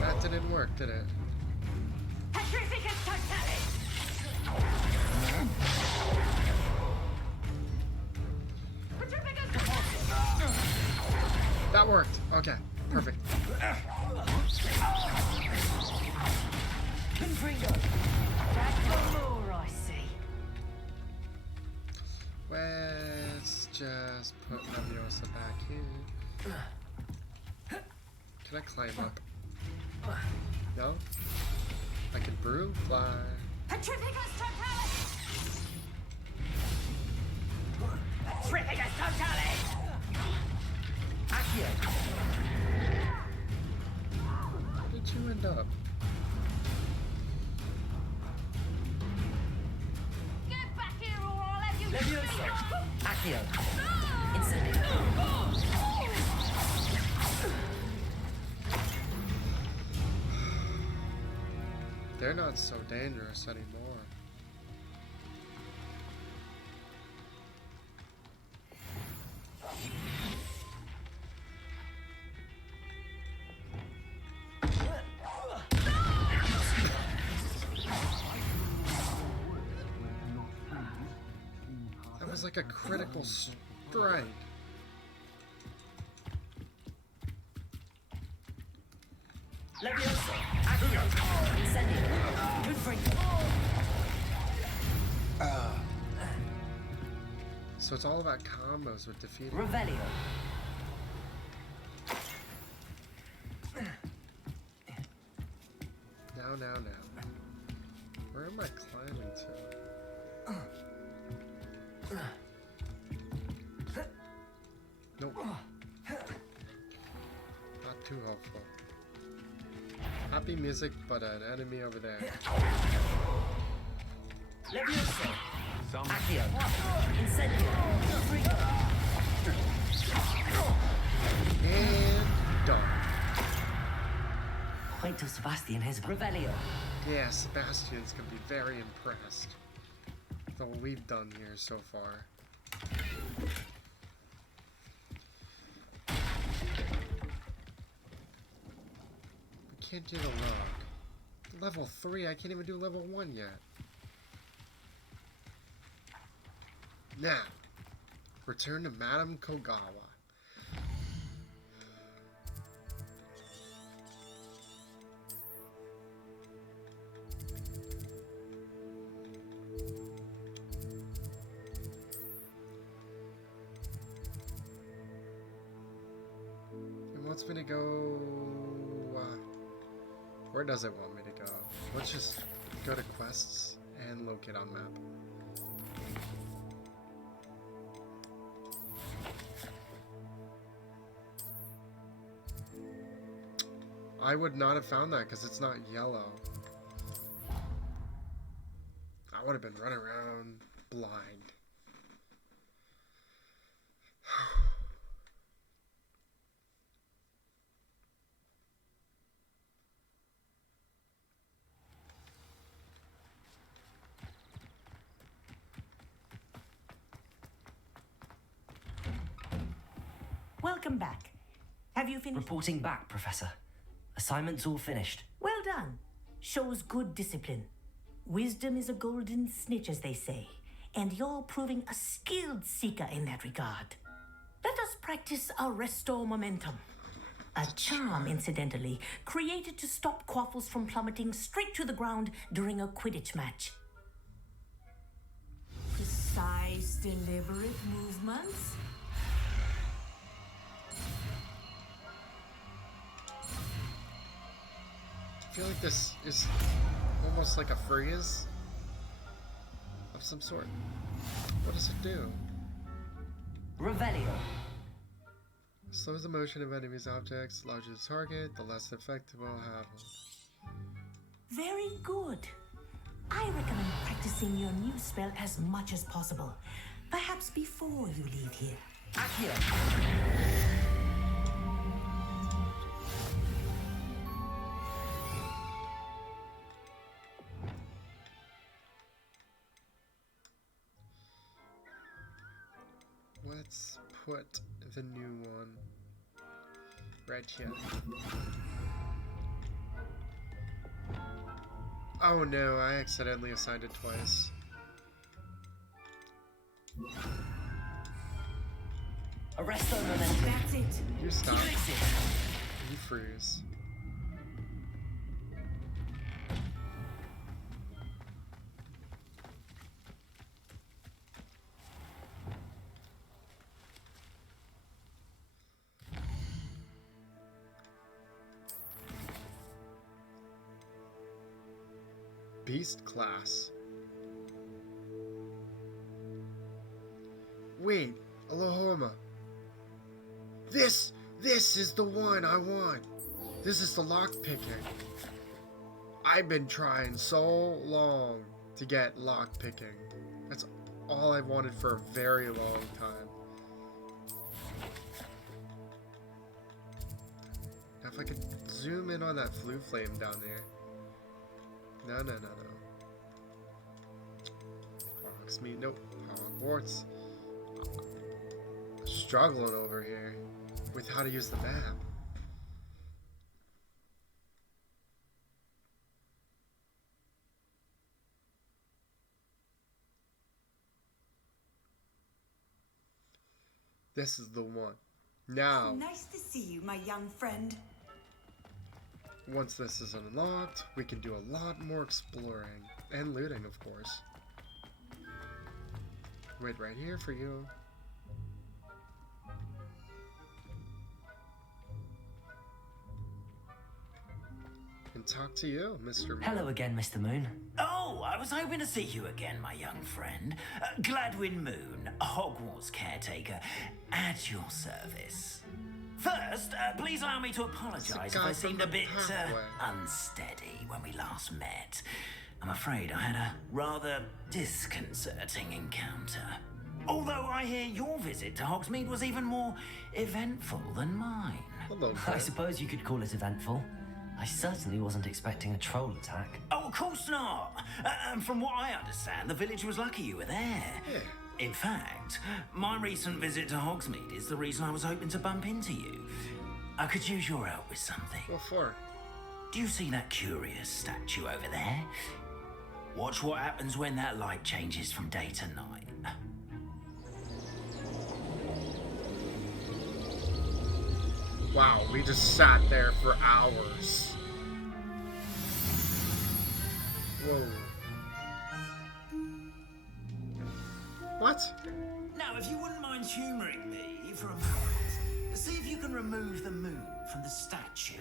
That didn't work, did it? That worked. Okay, perfect. Let's just put Leviosa back here. Can I climb up? No? I can broom fly. Where did you end up? Get back here or I'll have you Leviosa. Accio. Incendio. They're not so dangerous anymore. That was like a critical strike. Leviosa. Accio. Incendio. Confringo. So it's all about combos with defeating. Revelio. Now. Where am I climbing to? Nope. Not too helpful. Happy music, but an enemy over there. Leviosa. Accio. Incendio. And done. Wait till Sebastian hears about Revelio. Yeah, Sebastian's gonna be very impressed with what we've done here so far. We can't do the log. Level 3, I can't even do level 1 yet. Now, return to Madame Kogawa. It wants me to go Where does it want me to go? Let's just go to quests and locate on map. I would not have found that because it's not yellow. I would have been running around blind. Welcome back. Have you finished? Reporting back, Professor. Assignment's all finished. Well done. Shows good discipline. Wisdom is a golden snitch, as they say, and you're proving a skilled seeker in that regard. Let us practice Arresto Momentum. A charm, incidentally, created to stop quaffles from plummeting straight to the ground during a Quidditch match. Precise, deliberate movements. I feel like this is almost like a freeze of some sort. What does it do? Revelio. Slows the motion of enemies' objects. The larger the target, the less effective it will have. Very good. I recommend practicing your new spell as much as possible. Perhaps before you leave here. Accio. Let's put the new one right here. Oh no, I accidentally assigned it twice. Arresto Momentum. That's it. You stop. You freeze. Beast class. Wait, Alohoma. This is the one I want. This is the lockpicking. I've been trying so long to get lockpicking. That's all I've wanted for a very long time. Now if I could zoom in on that flue flame down there. No. Hogsmeade, nope. Hogwarts. Struggling over here with how to use the map. This is the one. Now, Nice to see you, my young friend. once this is unlocked, we can do a lot more exploring and looting, of course. Wait right here for you. And talk to you, Mr. Moon. Hello again, Mr. Moon. Oh, I was hoping to see you again, my young friend. Gladwin Moon, Hogwarts caretaker, at your service. First, please allow me to apologize if I seemed a bit unsteady when we last met. I'm afraid I had a rather disconcerting encounter. Although I hear your visit to Hogsmeade was even more eventful than mine. Hello, I suppose you could call it eventful. I certainly wasn't expecting a troll attack. Oh, of course not. And from what I understand, the village was lucky you were there. Yeah. In fact, my recent visit to Hogsmeade is the reason I was hoping to bump into you. I could use your help with something. What for? Do you see that curious statue over there? Watch what happens when that light changes from day to night. Wow, we just sat there for hours. Whoa. What? Now, if you wouldn't mind humouring me for a moment, see if you can remove the moon from the statue.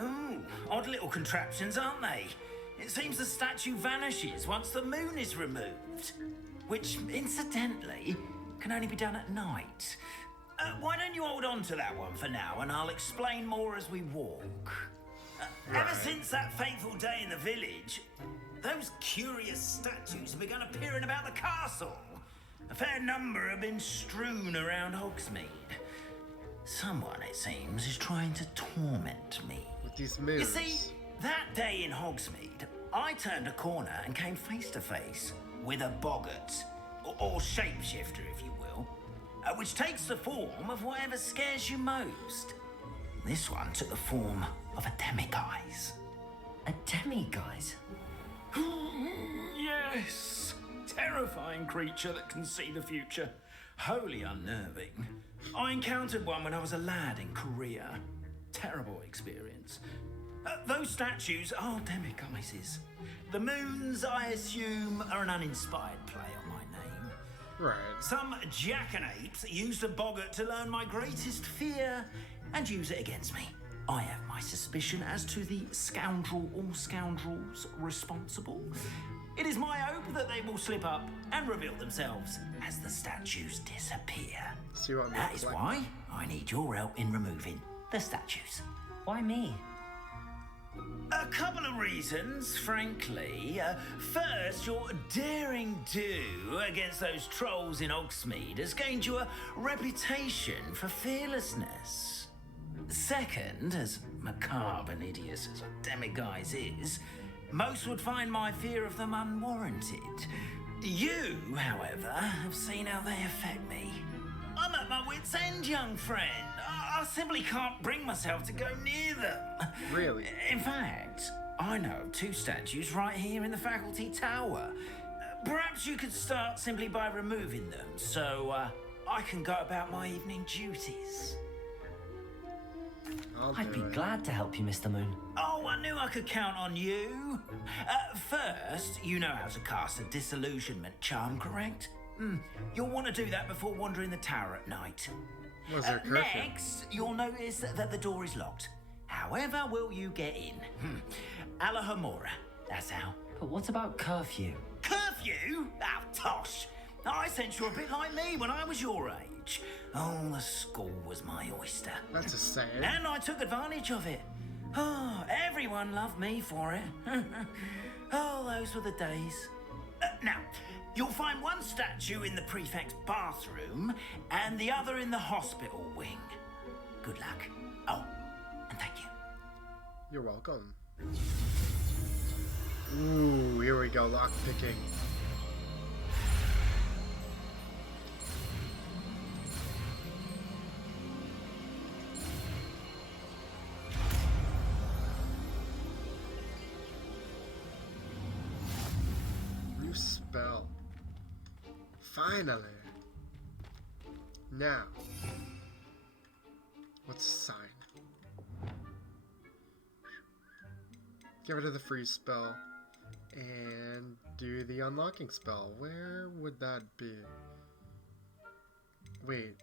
Ooh, odd little contraptions, aren't they? It seems the statue vanishes once the moon is removed. Which, incidentally, can only be done at night. Why don't you hold on to that one for now, and I'll explain more as we walk. Ever since that fateful day in the village, those curious statues have begun appearing about the castle. A fair number have been strewn around Hogsmeade. Someone, it seems, is trying to torment me. With these mirrors. You see, that day in Hogsmeade, I turned a corner and came face to face with a boggart, or shapeshifter, if you will, which takes the form of whatever scares you most. This one took the form of a demiguise. A demiguise? Yes! Terrifying creature that can see the future. Wholly unnerving. I encountered one when I was a lad in Korea. Terrible experience. Those statues are demiguises. The moons, I assume, are an uninspired play on my name. Right. Some jackanapes used a boggart to learn my greatest fear and use it against me. I have my suspicion as to the scoundrel or scoundrels responsible. It is my hope that they will slip up and reveal themselves as the statues disappear. See what that is why I need your help in removing the statues. Why me? A couple of reasons, frankly. First, your daring do against those trolls in Hogsmeade has gained you a reputation for fearlessness. Second, as macabre and hideous as a demiguise is, most would find my fear of them unwarranted. You, however, have seen how they affect me. I'm at my wit's end, young friend. I simply can't bring myself to go near them. Really? In fact, I know of two statues right here in the faculty tower. Perhaps you could start simply by removing them, so I can go about my evening duties. I'd be glad to help you, Mr. Moon. Oh, I knew I could count on you. First, you know how to cast a disillusionment charm, correct? You'll want to do that before wandering the tower at night. Was there curfew? Next, you'll notice that the door is locked. However will you get in? Alahomora, that's how. But what about curfew? Curfew? Oh, tosh. I sense you're a bit like me when I was your age. Oh, the school was my oyster. That's a saying. And I took advantage of it. Oh, everyone loved me for it. Oh, those were the days. Now, you'll find one statue in the prefect's bathroom and the other in the hospital wing. Good luck. Oh, and thank you. You're welcome. Ooh, here we go, lockpicking. New spell. Finally. Now, what's the sign? Get rid of the freeze spell and do the unlocking spell. Where would that be? Wait.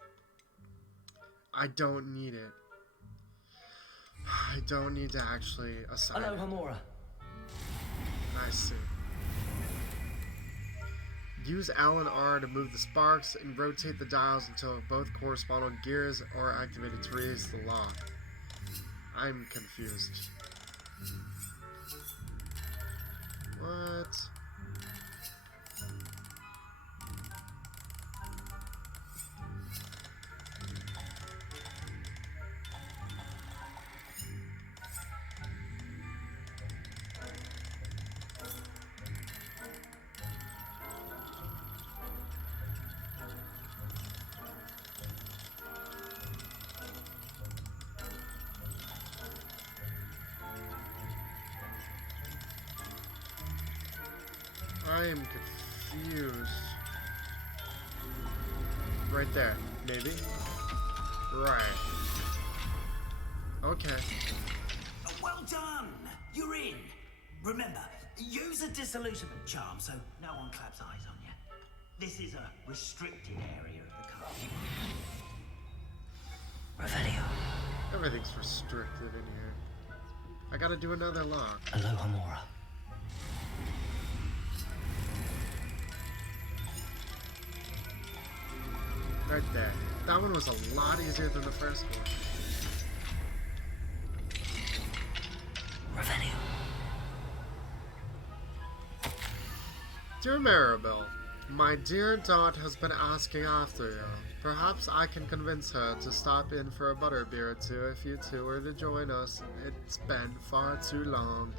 I don't need it. I don't need to actually assign Hello, it. Hamura. I see. Use L and R to move the sparks and rotate the dials until both correspond on gears are activated to raise the lock. I'm confused. What? I am confused. Right there, maybe? Right. Okay. Well done! You're in! Remember, use a disillusionment charm so no one claps eyes on you. This is a restricted area of the castle. Revelio. Everything's restricted in here. I gotta do another lock. Aloha Mora. Right there. That one was a lot easier than the first one. Revenue. Dear Maribel, my dear Dot has been asking after you. Perhaps I can convince her to stop in for a butterbeer or two if you two were to join us. It's been far too long.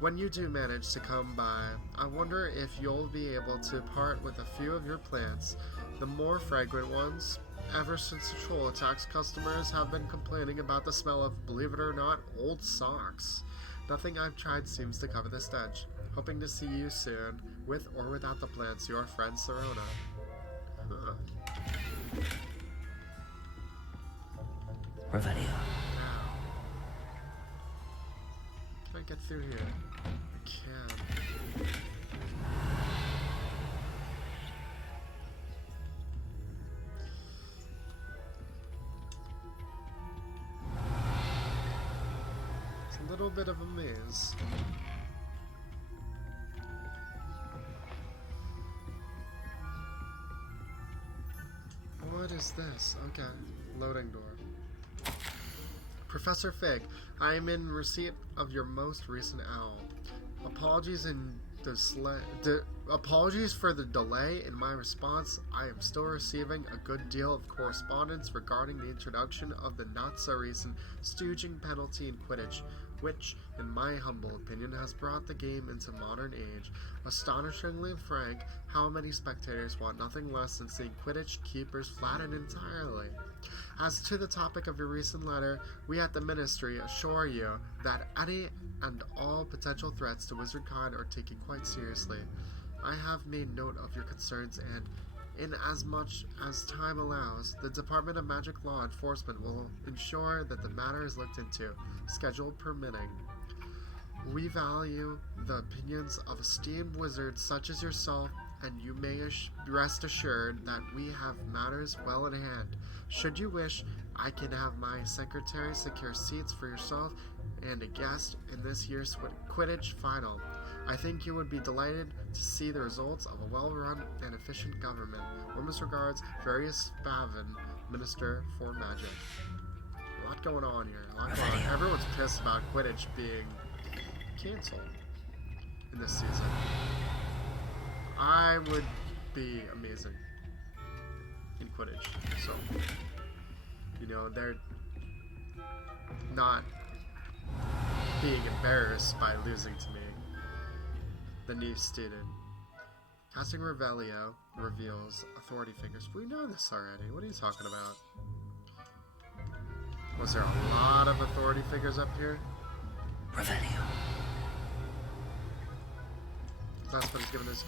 When you do manage to come by, I wonder if you'll be able to part with a few of your plants, the more fragrant ones. Ever since the troll attacks, customers have been complaining about the smell of, believe it or not, old socks. Nothing I've tried seems to cover the stench. Hoping to see you soon, with or without the plants, your friend Serona. Huh. Revelio. Can I get through here? I can. It's a little bit of a maze. What is this? Okay. Loading door. Professor Fig, I am in receipt of your most recent owl. Apologies for the delay in my response. I am still receiving a good deal of correspondence regarding the introduction of the not-so-recent stooging penalty in Quidditch, which, in my humble opinion, has brought the game into modern age. Astonishingly frank, how many spectators want nothing less than seeing Quidditch keepers flattened entirely? As to the topic of your recent letter, we at the Ministry assure you that any and all potential threats to wizardkind are taken quite seriously. I have made note of your concerns and, in as much as time allows, the Department of Magic Law Enforcement will ensure that the matter is looked into, schedule permitting. We value the opinions of esteemed wizards such as yourself, and you may rest assured that we have matters well in hand. Should you wish, I can have my secretary secure seats for yourself and a guest in this year's Quidditch final. I think you would be delighted to see the results of a well-run and efficient government. Warmest regards, Various Spavin, Minister for Magic. A lot going on here. A lot going on. Everyone's pissed about Quidditch being canceled in this season. I would be amazing in Quidditch. So, you know, they're not being embarrassed by losing to me. The news stated. Casting Revelio reveals authority figures. We know this already. What are you talking about? Was there a lot of authority figures up here? Revelio. That's what he's given us.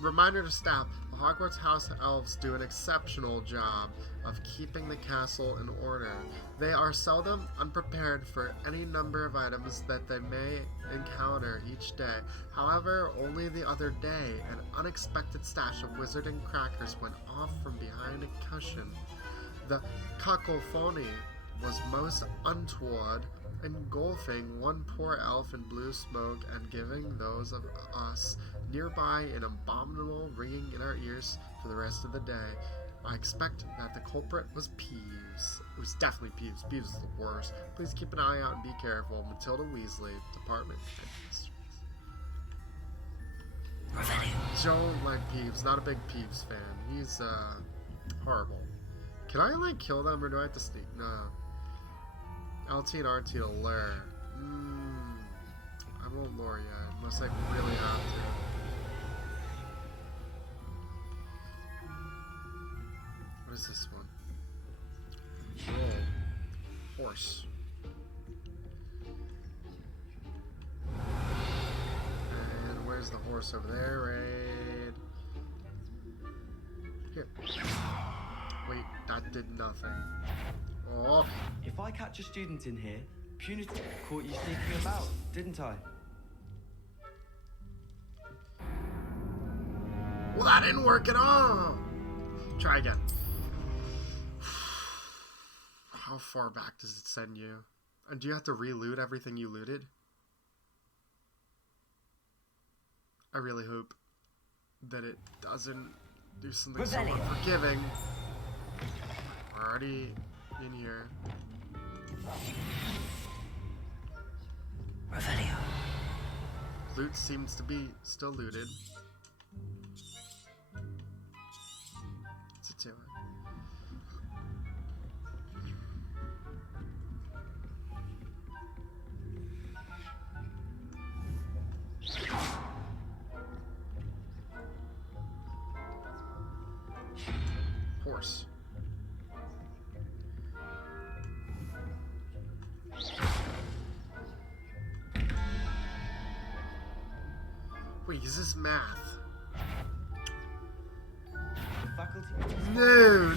Reminder to staff, the Hogwarts House Elves do an exceptional job of keeping the castle in order. They are seldom unprepared for any number of items that they may encounter each day. However, only the other day, an unexpected stash of wizarding crackers went off from behind a cushion. The cacophony was most untoward, engulfing one poor elf in blue smoke and giving those of us nearby an abominable ringing in our ears for the rest of the day. I expect that the culprit was Peeves. It was definitely Peeves. Peeves is the worst. Please keep an eye out and be careful. Matilda Weasley, Department Headmistress. Don't like Peeves. Not a big Peeves fan. He's horrible. Can I like kill them or do I have to sneak? No. LT and RT to lure. I won't lure yet, unless I really have to. What is this one? Roll. Horse. And where's the horse over there? Right here. Wait, that did nothing. Oh. If I catch a student in here, Punitive caught you sneaking about, didn't I? Well, that didn't work at all. Try again. How far back does it send you? And do you have to re-loot everything you looted? I really hope that it doesn't do something so unforgiving. We're already in here. Revelio. Loot seems to be still looted. What's it doing? Horse. Wait, is this math? Faculty. No.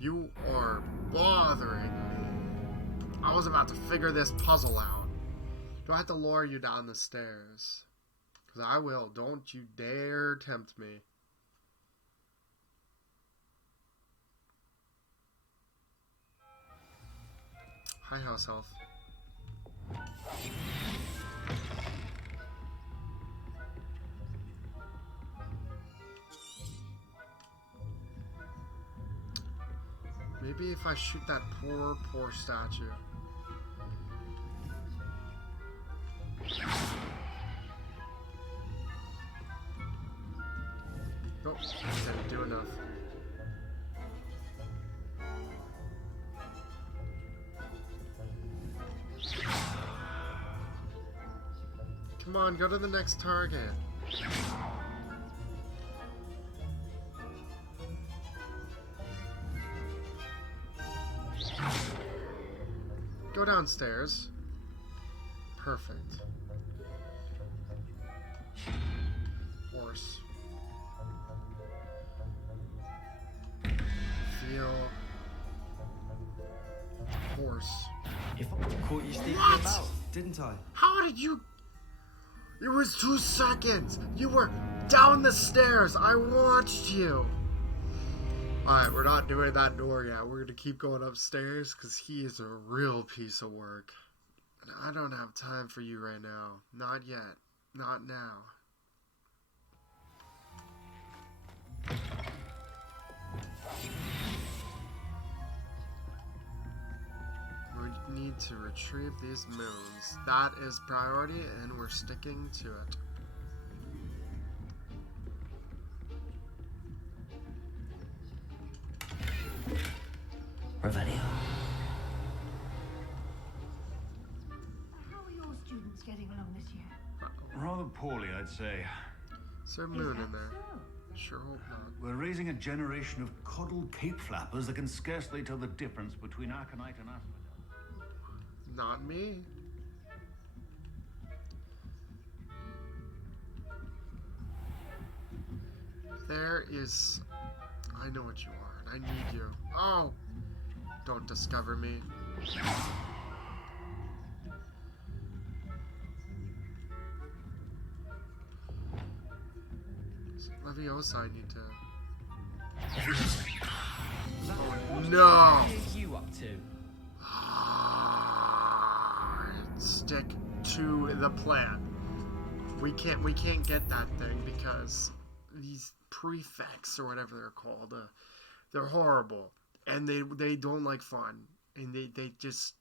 You are bothering me. I was about to figure this puzzle out. Do I have to lure you down the stairs? Because I will. Don't you dare tempt me. Hi, house health. Maybe if I shoot that poor statue. Nope, didn't do enough. Come on, go to the next target. Go downstairs. Perfect. Horse. Feel. Horse. If I caught you sneaking about, didn't I? How did you? It was 2 seconds. You were down the stairs. I watched you. Alright, we're not doing that door yet. We're going to keep going upstairs because he is a real piece of work. And I don't have time for you right now. Not yet. Not now. We need to retrieve these moons. That is priority, and we're sticking to it. Revelio. How are your students getting along this year? Rather poorly, I'd say. Is there a moon in there? Sure hope not. We're raising a generation of coddled cape flappers that can scarcely tell the difference between Aconite and Asphodel. Not me. There is... I know what you are, and I need you. Oh! Don't discover me. Leviosa, I need to... Oh, no! What are you up to? Stick to the plan. We can't get that thing because these prefects or whatever they're called, they're horrible and they don't like fun and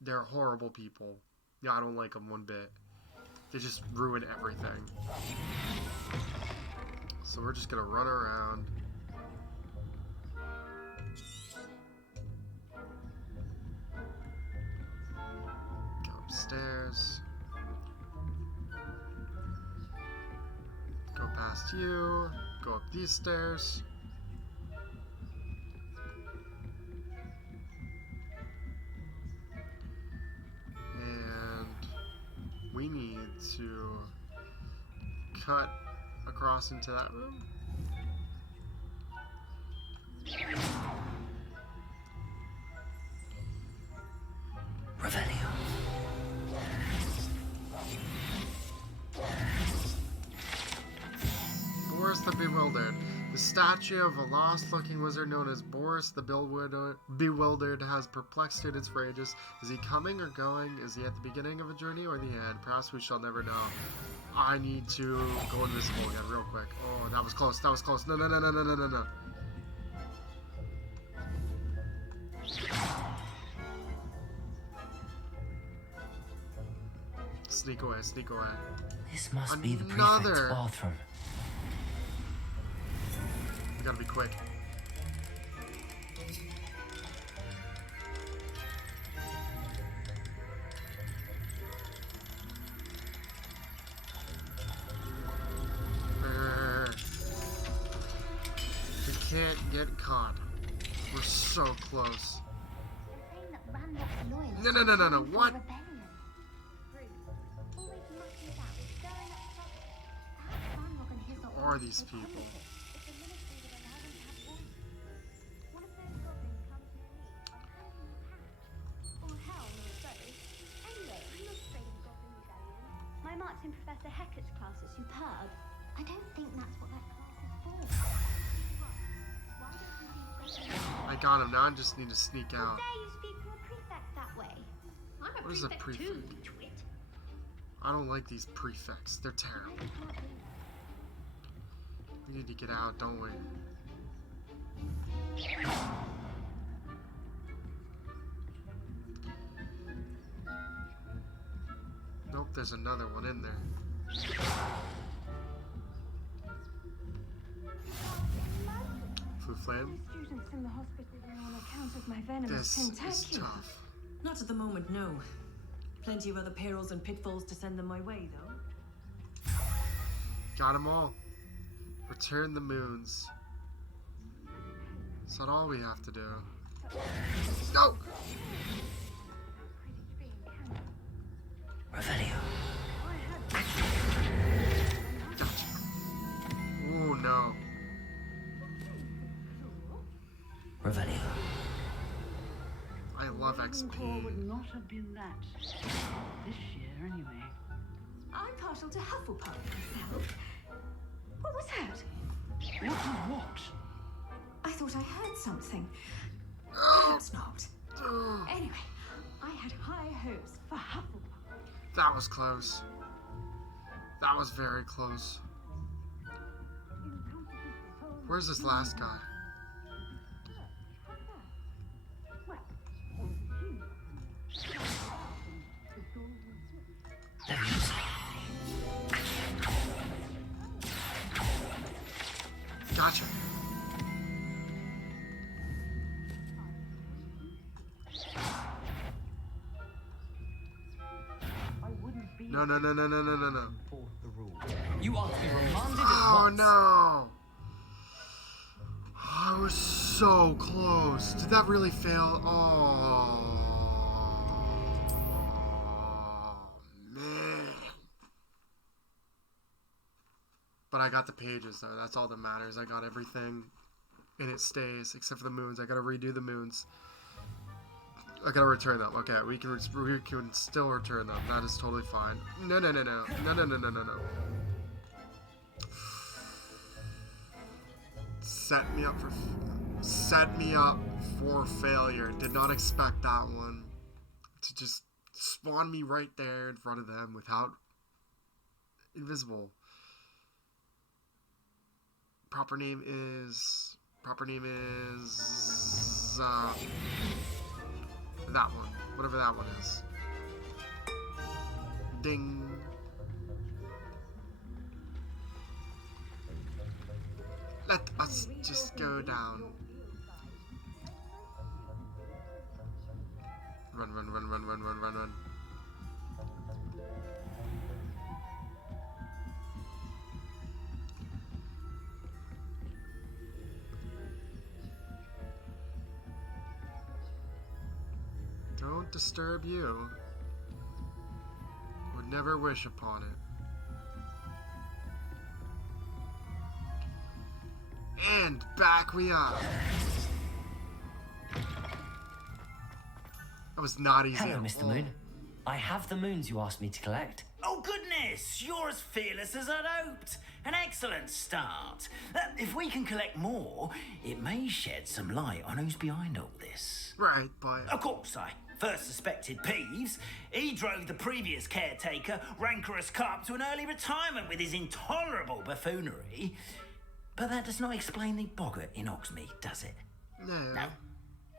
they're horrible people. Yeah, I don't like them one bit. They just ruin everything. So we're just gonna run around. Go upstairs. Go past you. Go up these stairs. And we need to cut across into that room. Revelio. Where's the bewildered? The statue of a lost-looking wizard known as Boris the Bewildered has perplexed students for ages. Is he coming or going? Is he at the beginning of a journey or the end? Perhaps we shall never know. I need to go invisible again real quick. Oh, that was close. That was close. No, no, no, no, no, no, no, no. Sneak away, sneak away. This must be the prefect's bathroom. We gotta be quick. We can't get caught. We're so close. No, no, no, no, no. What? Who are these people? My marks in Professor Hecat's class are superb. I don't think that's what that class is for. I got him. Now I just need to sneak out. Dare you speak to a prefect that way? I'm a What is a prefect too, prefect? twit. I don't like these prefects. They're terrible. We need to get out, don't we? Nope, there's another one in there. Flu flame. Students in the hospital on account of my venomous This is tentacle. tough. Not at the moment, no. Plenty of other perils and pitfalls to send them my way, though. Got them all. Return the moons. Is that all we have to do? No! Revelio. Gotcha. Oh no. Revelio. I love XP. Would not have been that this year, anyway. I'm partial to Hufflepuff myself. What was that? What is what? I thought I heard something. Perhaps not. Anyway, I had high hopes for Hufflepuff. That was close. That was very close. Where's this last guy? Gotcha. No, no, no, no, no, no, no, no. You are to be remanded at Oh once. no! I was so close. Did that really fail? Oh, man. But I got the pages though. That's all that matters. I got everything, and it stays except for the moons. I gotta redo the moons. I gotta return them. Okay, we can still return them. That is totally fine. No, no, no, no, no, no, no, no, no, no. Set me up for failure. Did not expect that one to just spawn me right there in front of them without invisible. Proper name is that one, whatever that one is. Ding. Let us just go down. Run, run, run, run, run, run, run, run. Don't disturb you. Would never wish upon it. And back we are. That was not easy. Hello, at Mr. all. Moon. I have the moons you asked me to collect. Oh, goodness! You're as fearless as I'd hoped. An excellent start. If we can collect more, it may shed some light on who's behind all this. Right, but... Of course, I first suspected Peeves. He drove the previous caretaker, Rancorous Carp, to an early retirement with his intolerable buffoonery. But that does not explain the boggart in Oxmead, does it? No.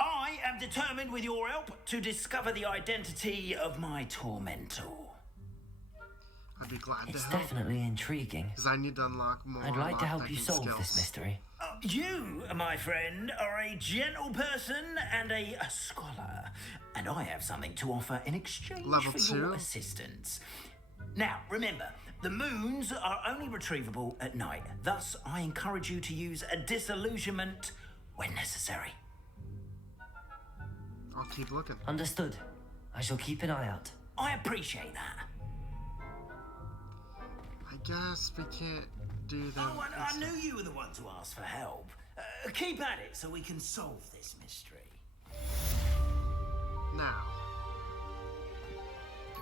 I am determined, with your help, to discover the identity of my tormentor. I'd be glad to It's help. definitely intriguing. Because I need to unlock more. I'd like to help you lockpicking solve skills. this mystery. You, my friend, are a gentle person and a scholar, and I have something to offer in exchange Level for 2? your assistance. Now, remember, the moons are only retrievable at night. Thus, I encourage you to use a disillusionment when necessary. I'll keep looking. Understood. I shall keep an eye out. I appreciate that. I guess we can't do that. Oh, I knew you were the one to ask for help. Keep at it so we can solve this mystery. Now.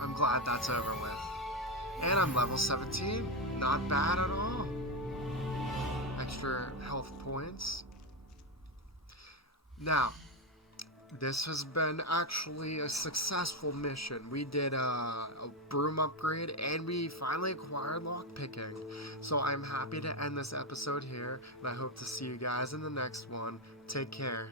I'm glad that's over with. And I'm level 17. Not bad at all. Extra health points. Now, this has been actually a successful mission. We did a broom upgrade and we finally acquired lockpicking. So I'm happy to end this episode here, and I hope to see you guys in the next one. Take care.